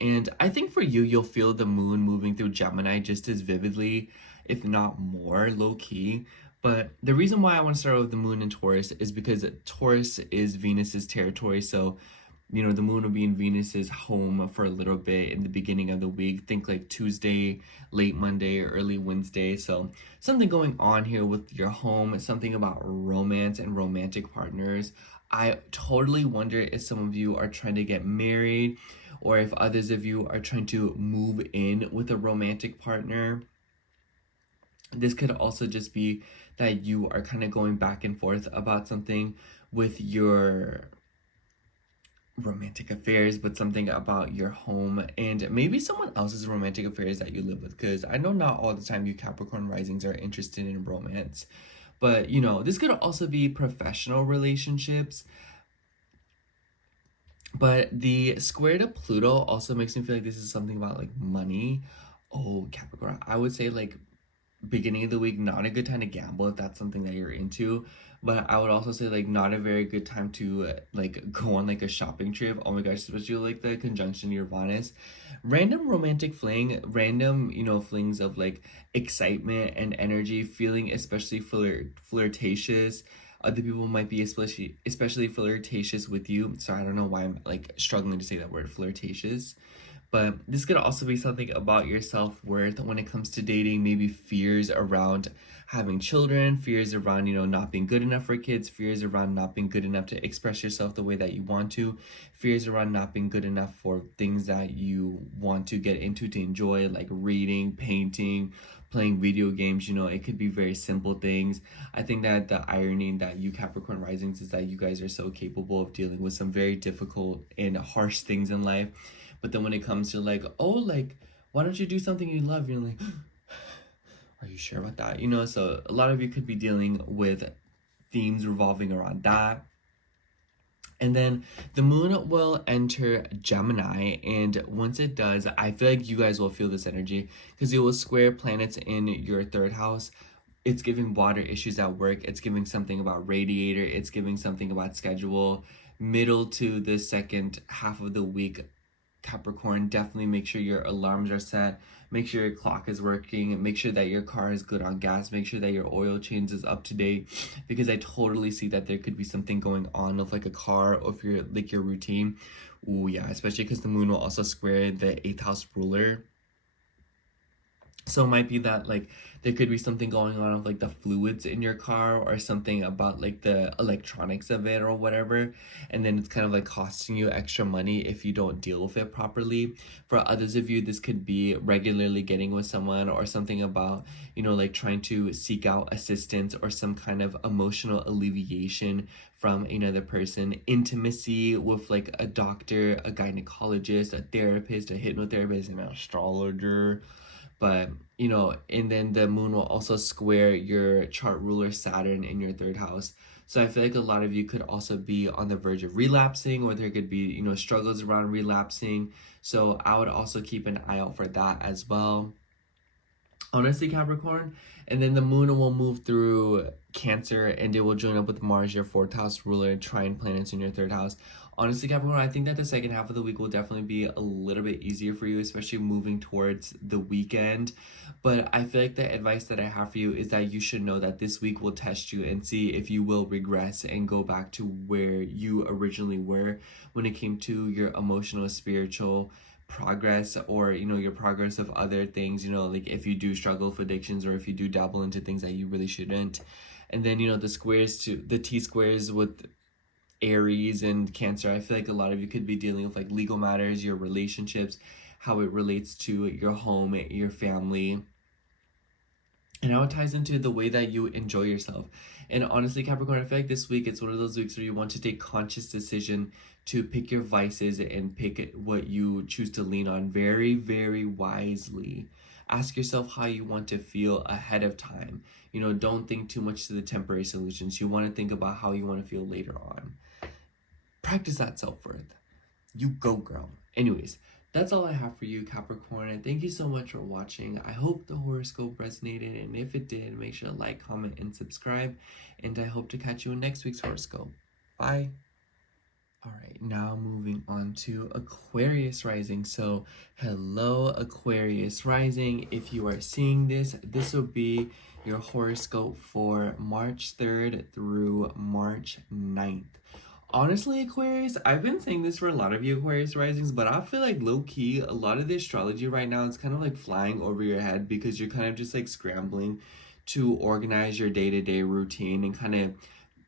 And I think for you, you'll feel the moon moving through Gemini just as vividly, if not more low key. But the reason why I want to start with the moon in Taurus is because Taurus is Venus's territory. So, you know, the moon will be in Venus's home for a little bit in the beginning of the week. Think like Tuesday, late Monday, early Wednesday. So something going on here with your home, something about romance and romantic partners. I totally wonder if some of you are trying to get married, or if others of you are trying to move in with a romantic partner. This could also just be that you are kind of going back and forth about something with your romantic affairs, but something about your home and maybe someone else's romantic affairs that you live with, because I know not all the time you Capricorn risings are interested in romance. But you know, this could also be professional relationships. But the square to Pluto also makes me feel like this is something about like money. Oh, Capricorn, I would say like beginning of the week, not a good time to gamble if that's something that you're into. But I would also say like not a very good time to like go on like a shopping trip. Oh my gosh, especially like the conjunction Uranus. Random romantic fling, random, you know, flings of like excitement and energy, feeling especially flirtatious. Other people might be especially flirtatious with you. So I don't know why I'm like struggling to say that word, flirtatious. But this could also be something about your self-worth when it comes to dating, maybe fears around having children, fears around, you know, not being good enough for kids, fears around not being good enough to express yourself the way that you want to, fears around not being good enough for things that you want to get into to enjoy, like reading, painting, playing video games. You know, it could be very simple things. I think that the irony in that you Capricorn risings is that you guys are so capable of dealing with some very difficult and harsh things in life. But then when it comes to like, oh, like, why don't you do something you love? You're like, are you sure about that? You know, so a lot of you could be dealing with themes revolving around that. And then the moon will enter Gemini, and once it does, I feel like you guys will feel this energy because it will square planets in your third house. It's giving water issues at work. It's giving something about radiator. It's giving something about schedule. Middle to the second half of the week, Capricorn, definitely make sure your alarms are set. Make sure your clock is working. Make sure that your car is good on gas. Make sure that your oil change is up to date. Because I totally see that there could be something going on with like a car or if you're like your routine. Ooh, yeah, especially because the moon will also square the 8th house ruler. So it might be that like there could be something going on with like the fluids in your car or something about like the electronics of it or whatever. And then it's kind of like costing you extra money if you don't deal with it properly. For others of you, this could be regularly getting with someone or something about, you know, like trying to seek out assistance or some kind of emotional alleviation from another person. Intimacy with like a doctor, a gynecologist, a therapist, a hypnotherapist, an astrologer. But, you know, and then the moon will also square your chart ruler Saturn in your third house. So I feel like a lot of you could also be on the verge of relapsing, or there could be, you know, struggles around relapsing. So I would also keep an eye out for that as well. Honestly, Capricorn. And then the moon will move through Cancer and it will join up with Mars, your 4th house ruler, and trine planets in your 3rd house. Honestly, Capricorn, I think that the second half of the week will definitely be a little bit easier for you, especially moving towards the weekend. But I feel like the advice that I have for you is that you should know that this week will test you and see if you will regress and go back to where you originally were when it came to your emotional, spiritual progress, or you know, your progress of other things, you know, like if you do struggle with addictions or if you do dabble into things that you really shouldn't. And then, you know, the squares to the T squares with Aries and Cancer, I feel like a lot of you could be dealing with like legal matters, your relationships, how it relates to your home, your family, and how it ties into the way that you enjoy yourself. And honestly, Capricorn, I feel like this week it's one of those weeks where you want to take conscious decision to pick your vices and pick what you choose to lean on very, very wisely. Ask yourself how you want to feel ahead of time. You know, don't think too much to the temporary solutions. You want to think about how you want to feel later on. Practice that self-worth. You go, girl. Anyways, that's all I have for you, Capricorn, and thank you so much for watching. I hope the horoscope resonated, and if it did, make sure to like, comment, and subscribe, and I hope to catch you in next week's horoscope. Bye. All right, now moving on to Aquarius rising. So, hello, Aquarius rising. If you are seeing this, this will be your horoscope for March 3rd through March 9th. Honestly, Aquarius, I've been saying this for a lot of you Aquarius risings, but I feel like low-key, a lot of the astrology right now is kind of like flying over your head because you're kind of just like scrambling to organize your day-to-day routine and kind of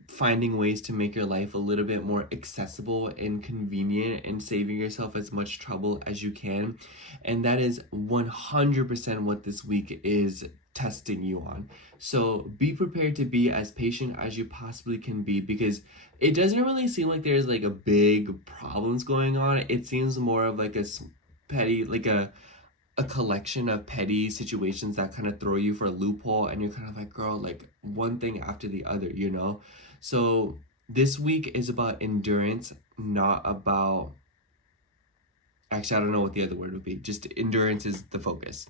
finding ways to make your life a little bit more accessible and convenient and saving yourself as much trouble as you can. And that is 100% what this week is testing you on. So be prepared to be as patient as you possibly can be, because it doesn't really seem like there's like a big problems going on. It seems more of like a petty, like a collection of petty situations that kind of throw you for a loophole, and you're kind of like, girl, like one thing after the other, you know? So this week is about endurance, not about, actually, I don't know what the other word would be. Just endurance is the focus.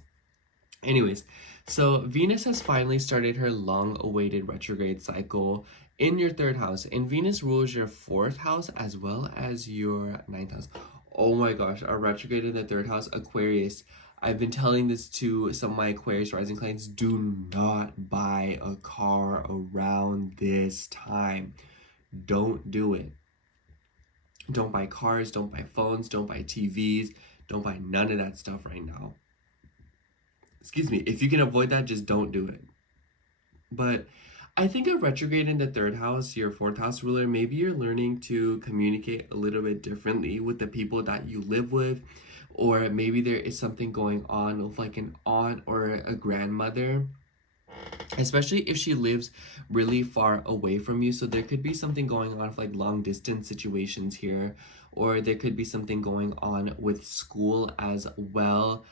Anyways, so Venus has finally started her long-awaited retrograde cycle in your 3rd house, and Venus rules your 4th house as well as your 9th house. Oh my gosh, our retrograde in the 3rd house, Aquarius. I've been telling this to some of my Aquarius rising clients, do not buy a car around this time. Don't do it. Don't buy cars, don't buy phones, don't buy TVs, don't buy none of that stuff right now. Excuse me, if you can avoid that, just don't do it. But I think a retrograde in the 3rd house, your 4th house ruler, maybe you're learning to communicate a little bit differently with the people that you live with, or maybe there is something going on with like an aunt or a grandmother, especially if she lives really far away from you. So there could be something going on with like long distance situations here, or there could be something going on with school as well.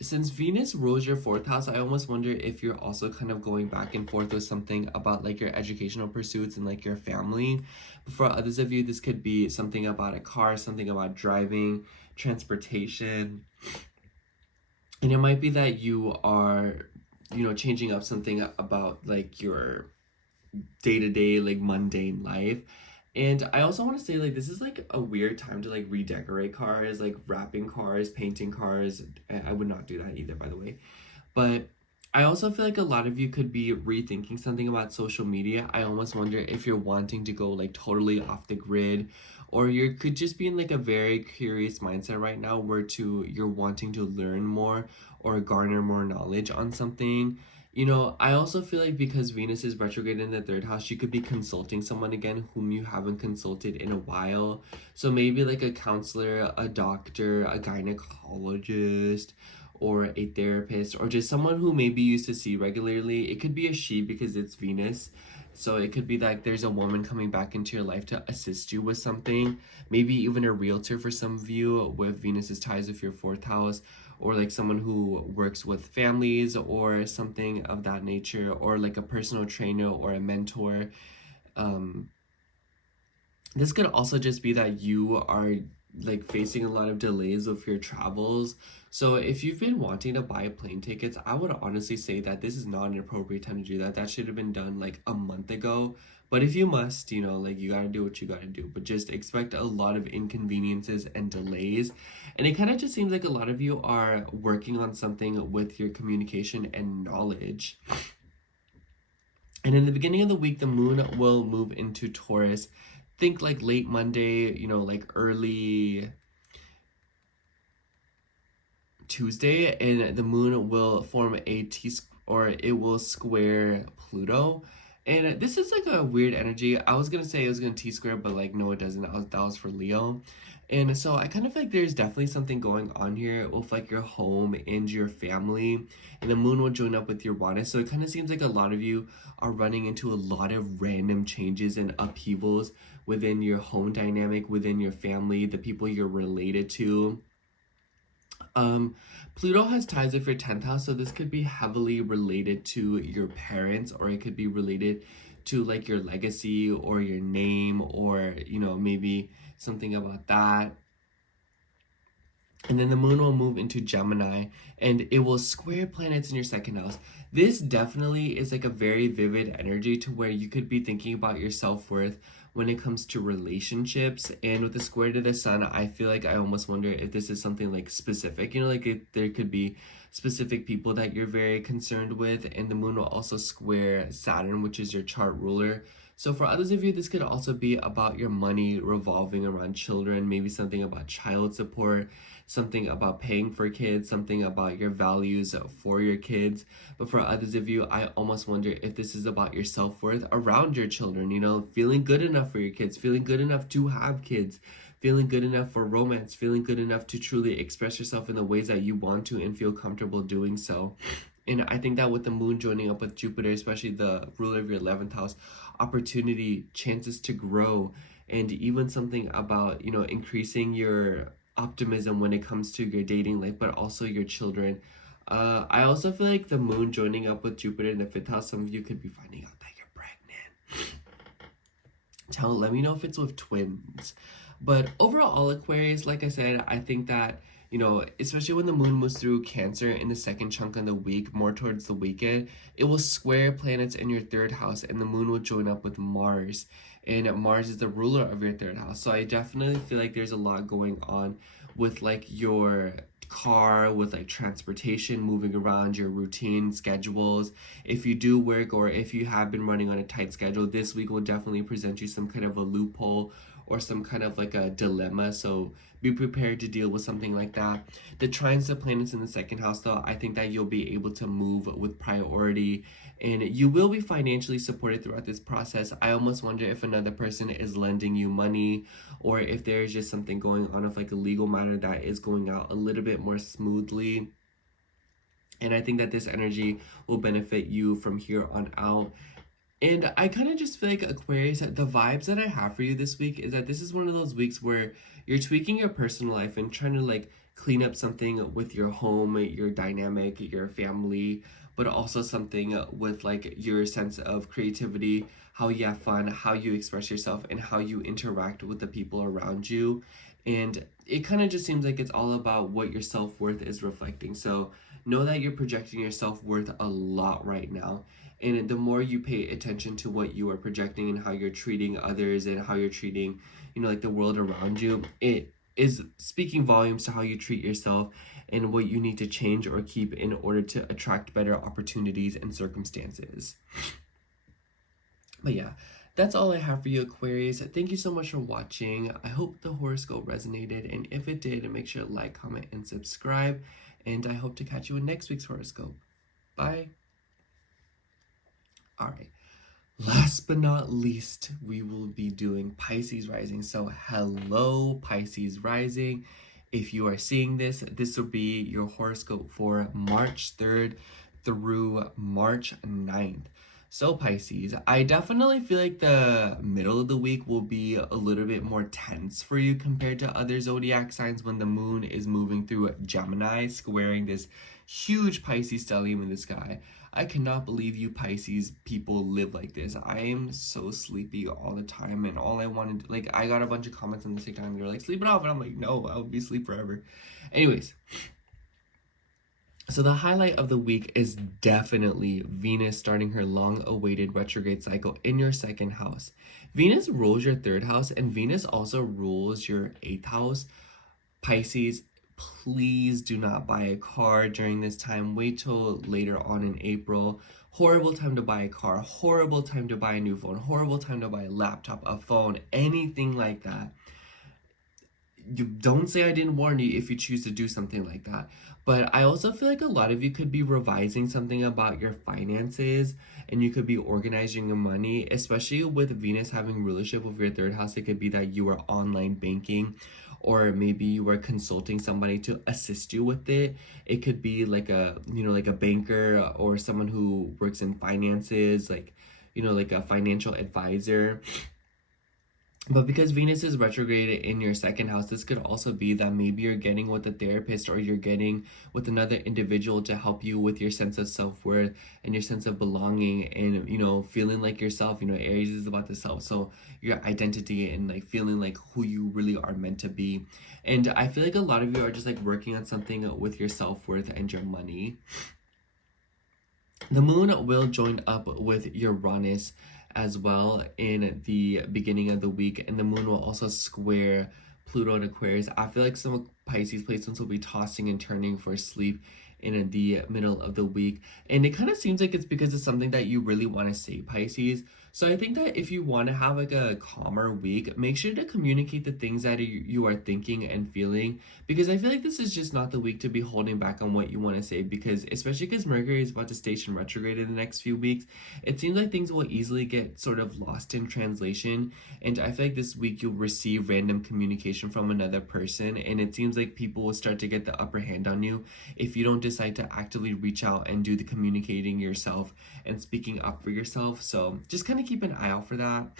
Since Venus rules your fourth house, I almost wonder if you're also kind of going back and forth with something about like your educational pursuits and like your family. For others of you, this could be something about a car, something about driving, transportation. And it might be that you are, changing up something about like your day-to-day, like mundane life. And I also want to say, like, this is like a weird time to like redecorate cars, like wrapping cars, painting cars. I would not do that either, by the way. But I also feel like a lot of you could be rethinking something about social media. I almost wonder if you're wanting to go like totally off the grid, or you could just be in like a very curious mindset right now where you're wanting to learn more or garner more knowledge on something. I also feel like because Venus is retrograde in the third house, you could be consulting someone again whom you haven't consulted in a while. So maybe like a counselor, a doctor, a gynecologist, or a therapist, or just someone who maybe you used to see regularly. It could be a she because it's Venus. So it could be like there's a woman coming back into your life to assist you with something. Maybe even a realtor for some of you with Venus's ties with your fourth house, or like someone who works with families or something of that nature, or like a personal trainer or a mentor. This could also just be that you are like facing a lot of delays with your travels. So if you've been wanting to buy plane tickets, I would honestly say that this is not an appropriate time to do that. That should have been done like a month ago. But if you must, like you gotta do what you gotta do. But just expect a lot of inconveniences and delays. And it kind of just seems like a lot of you are working on something with your communication and knowledge. And in the beginning of the week, the moon will move into Taurus. Think like late Monday, like early Tuesday, and the moon will form or it will square Pluto. And this is like a weird energy. I was gonna say it was gonna T-square, but like no, it doesn't. That was for Leo. And so I kind of feel like there's definitely something going on here with like your home and your family. And the moon will join up with your Uranus. So it kind of seems like a lot of you are running into a lot of random changes and upheavals within your home dynamic, within your family, the people you're related to. Pluto has ties with your 10th house, so this could be heavily related to your parents, or it could be related to like your legacy or your name, or maybe something about that. And then the moon will move into Gemini, and it will square planets in your second house. This definitely is like a very vivid energy to where you could be thinking about your self-worth when it comes to relationships. And with the square to the sun, I feel like I almost wonder if this is something like specific, there could be specific people that you're very concerned with. And the moon will also square Saturn, which is your chart ruler. So for others of you, this could also be about your money revolving around children, maybe something about child support, something about paying for kids, something about your values for your kids. But for others of you, I almost wonder if this is about your self-worth around your children, feeling good enough for your kids, feeling good enough to have kids, feeling good enough for romance, feeling good enough to truly express yourself in the ways that you want to and feel comfortable doing so. And I think that with the moon joining up with Jupiter, especially the ruler of your 11th house, opportunity, chances to grow, and even something about, increasing your optimism when it comes to your dating life, but also your children. I also feel like the moon joining up with Jupiter in the 5th house, some of you could be finding out that you're pregnant. Let me know if it's with twins. But overall, Aquarius, like I said, I think that especially when the moon moves through Cancer in the second chunk of the week, more towards the weekend, it will square planets in your 3rd house, and the moon will join up with Mars. And Mars is the ruler of your 3rd house. So I definitely feel like there's a lot going on with like your car, with like transportation, moving around, your routine schedules. If you do work, or if you have been running on a tight schedule, this week will definitely present you some kind of a loophole or some kind of like a dilemma. So be prepared to deal with something like that. The trines of planets in the 2nd house, though, I think that you'll be able to move with priority, and you will be financially supported throughout this process. I almost wonder if another person is lending you money, or if there's just something going on of like a legal matter that is going out a little bit more smoothly. And I think that this energy will benefit you from here on out. And I kind of just feel like Aquarius, the vibes that I have for you this week is that this is one of those weeks where you're tweaking your personal life and trying to like clean up something with your home, your dynamic, your family, but also something with like your sense of creativity, how you have fun, how you express yourself, and how you interact with the people around you. And it kind of just seems like it's all about what your self-worth is reflecting. So know that you're projecting your self-worth a lot right now. And the more you pay attention to what you are projecting and how you're treating others and how you're treating, like the world around you, it is speaking volumes to how you treat yourself and what you need to change or keep in order to attract better opportunities and circumstances. But yeah, that's all I have for you, Aquarius. Thank you so much for watching. I hope the horoscope resonated, and if it did, make sure to like, comment, and subscribe. And I hope to catch you in next week's horoscope. Bye. All right. Last but not least, we will be doing Pisces rising. So hello, Pisces rising. If you are seeing this, this will be your horoscope for March 3rd through March 9th. So Pisces, I definitely feel like the middle of the week will be a little bit more tense for you compared to other zodiac signs when the moon is moving through Gemini, squaring this huge Pisces stellium in the sky. I cannot believe you Pisces people live like this. I am so sleepy all the time, and all I wanted, like, I got a bunch of comments on this TikTok and they're like, sleep it off, and I'm like, no, I would be asleep forever. Anyways, so the highlight of the week is definitely Venus starting her long-awaited retrograde cycle in your second house. Venus rules your third house, and Venus also rules your eighth house. Pisces, please do not buy a car during this time. Wait till later on in April. Horrible time to buy a car. Horrible time to buy a new phone. Horrible time to buy a laptop, a phone, anything like that. You don't say I didn't warn you if you choose to do something like that. But I also feel like a lot of you could be revising something about your finances, and you could be organizing your money, especially with Venus having rulership over your third house. It could be that you are online banking, or maybe you are consulting somebody to assist you with it. It could be like like a banker or someone who works in finances, like a financial advisor. But because Venus is retrograde in your second house, this could also be that maybe you're getting with a therapist, or you're getting with another individual to help you with your sense of self-worth and your sense of belonging, and feeling like yourself. Aries is about the self, so your identity and like feeling like who you really are meant to be. And I feel like a lot of you are just like working on something with your self-worth and your money. The moon will join up with Uranus as well in the beginning of the week, and the moon will also square Pluto and Aquarius. I feel like some Pisces placements will be tossing and turning for sleep in the middle of the week, and it kind of seems like it's because it's something that you really want to say, Pisces. So I think that if you want to have like a calmer week, make sure to communicate the things that you are thinking and feeling, because I feel like this is just not the week to be holding back on what you want to say, because especially because Mercury is about to station retrograde in the next few weeks, it seems like things will easily get sort of lost in translation. And I feel like this week you'll receive random communication from another person, and it seems like people will start to get the upper hand on you if you don't decide to actively reach out and do the communicating yourself and speaking up for yourself. So just kind of keep an eye out for that.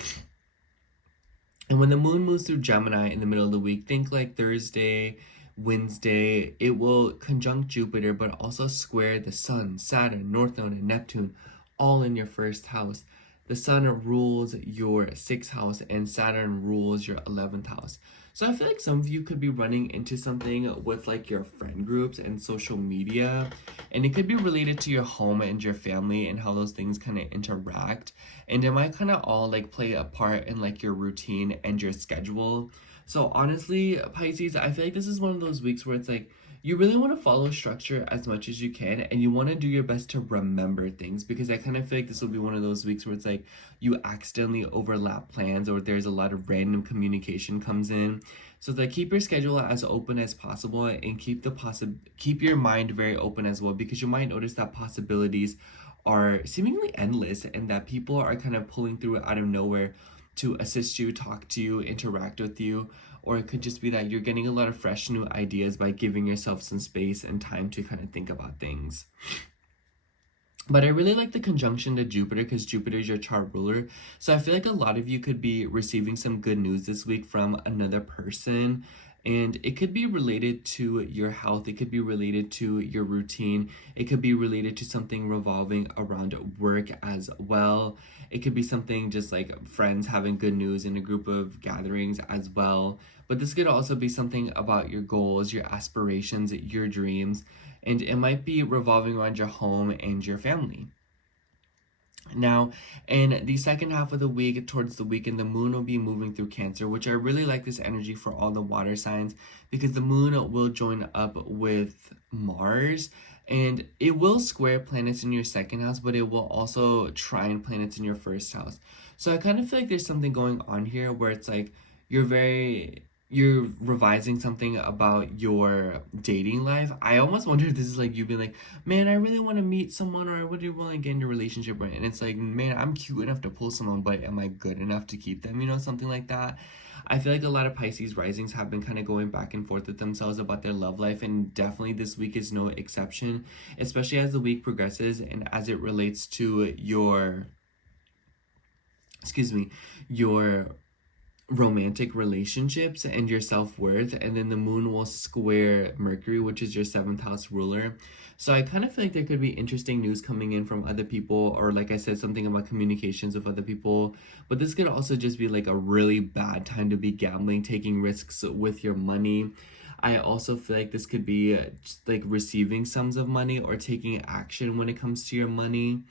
And when the moon moves through Gemini in the middle of the week, think like Thursday, Wednesday, it will conjunct Jupiter, but also square the Sun, Saturn, North Node, and Neptune, all in your first house. The Sun rules your sixth house, and Saturn rules your 11th house. So I feel like some of you could be running into something with like your friend groups and social media, and it could be related to your home and your family and how those things kind of interact, and it might kind of all like play a part in like your routine and your schedule. So honestly, Pisces, I feel like this is one of those weeks where it's like you really want to follow structure as much as you can, and you want to do your best to remember things, because I kind of feel like this will be one of those weeks where it's like you accidentally overlap plans, or there's a lot of random communication comes in. So that keep your schedule as open as possible, and keep your mind very open as well, because you might notice that possibilities are seemingly endless, and that people are kind of pulling through out of nowhere to assist you, talk to you, interact with you. Or it could just be that you're getting a lot of fresh new ideas by giving yourself some space and time to kind of think about things. But I really like the conjunction to Jupiter, because Jupiter is your chart ruler. So I feel like a lot of you could be receiving some good news this week from another person. And it could be related to your health. It could be related to your routine. It could be related to something revolving around work as well. It could be something just like friends having good news in a group of gatherings as well. But this could also be something about your goals, your aspirations, your dreams. And it might be revolving around your home and your family. Now, in the second half of the week, towards the weekend, the moon will be moving through Cancer, which I really like this energy for all the water signs because the moon will join up with Mars and it will square planets in your second house, but it will also trine planets in your first house. So I kind of feel like there's something going on here where it's like you're revising something about your dating life. I almost wonder if this is like you being like, man, I really want to meet someone or I really want to get into a relationship, right? And it's like, man, I'm cute enough to pull someone, but am I good enough to keep them? You know, something like that. I feel like a lot of Pisces risings have been kind of going back and forth with themselves about their love life, and definitely this week is no exception, especially as the week progresses and as it relates to your romantic relationships and your self-worth. And then the moon will square Mercury, which is your seventh house ruler. So I kind of feel like there could be interesting news coming in from other people, or like I said, something about communications with other people. But this could also just be like a really bad time to be gambling, taking risks with your money. I also feel like this could be just like receiving sums of money or taking action when it comes to your money.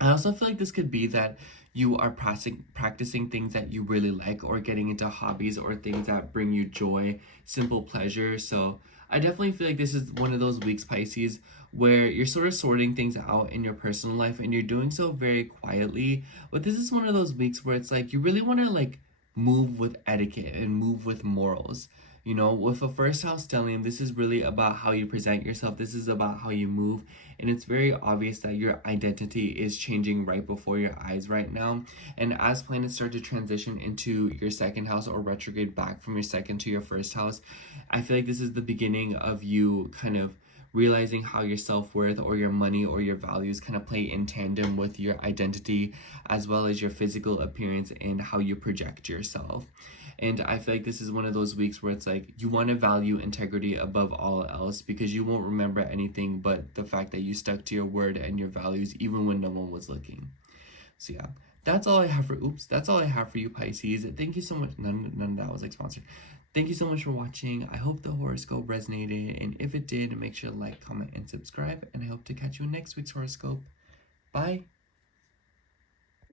I also feel like this could be that you are practicing things that you really like, or getting into hobbies or things that bring you joy, simple pleasure. So I definitely feel like this is one of those weeks, Pisces, where you're sort of sorting things out in your personal life and you're doing so very quietly. But this is one of those weeks where it's like you really want to like move with etiquette and move with morals. You know, with a first house stellium, this is really about how you present yourself. This is about how you move. And it's very obvious that your identity is changing right before your eyes right now. And as planets start to transition into your second house or retrograde back from your second to your first house, I feel like this is the beginning of you kind of realizing how your self-worth or your money or your values kind of play in tandem with your identity, as well as your physical appearance and how you project yourself. And I feel like this is one of those weeks where it's like you want to value integrity above all else, because you won't remember anything but the fact that you stuck to your word and your values even when no one was looking. So yeah, that's all I have for that's all I have for you, Pisces. Thank you so much. None of that was like sponsored. Thank you so much for watching. I hope the horoscope resonated, and if it did, make sure to like, comment, and subscribe, and I hope to catch you in next week's horoscope. Bye.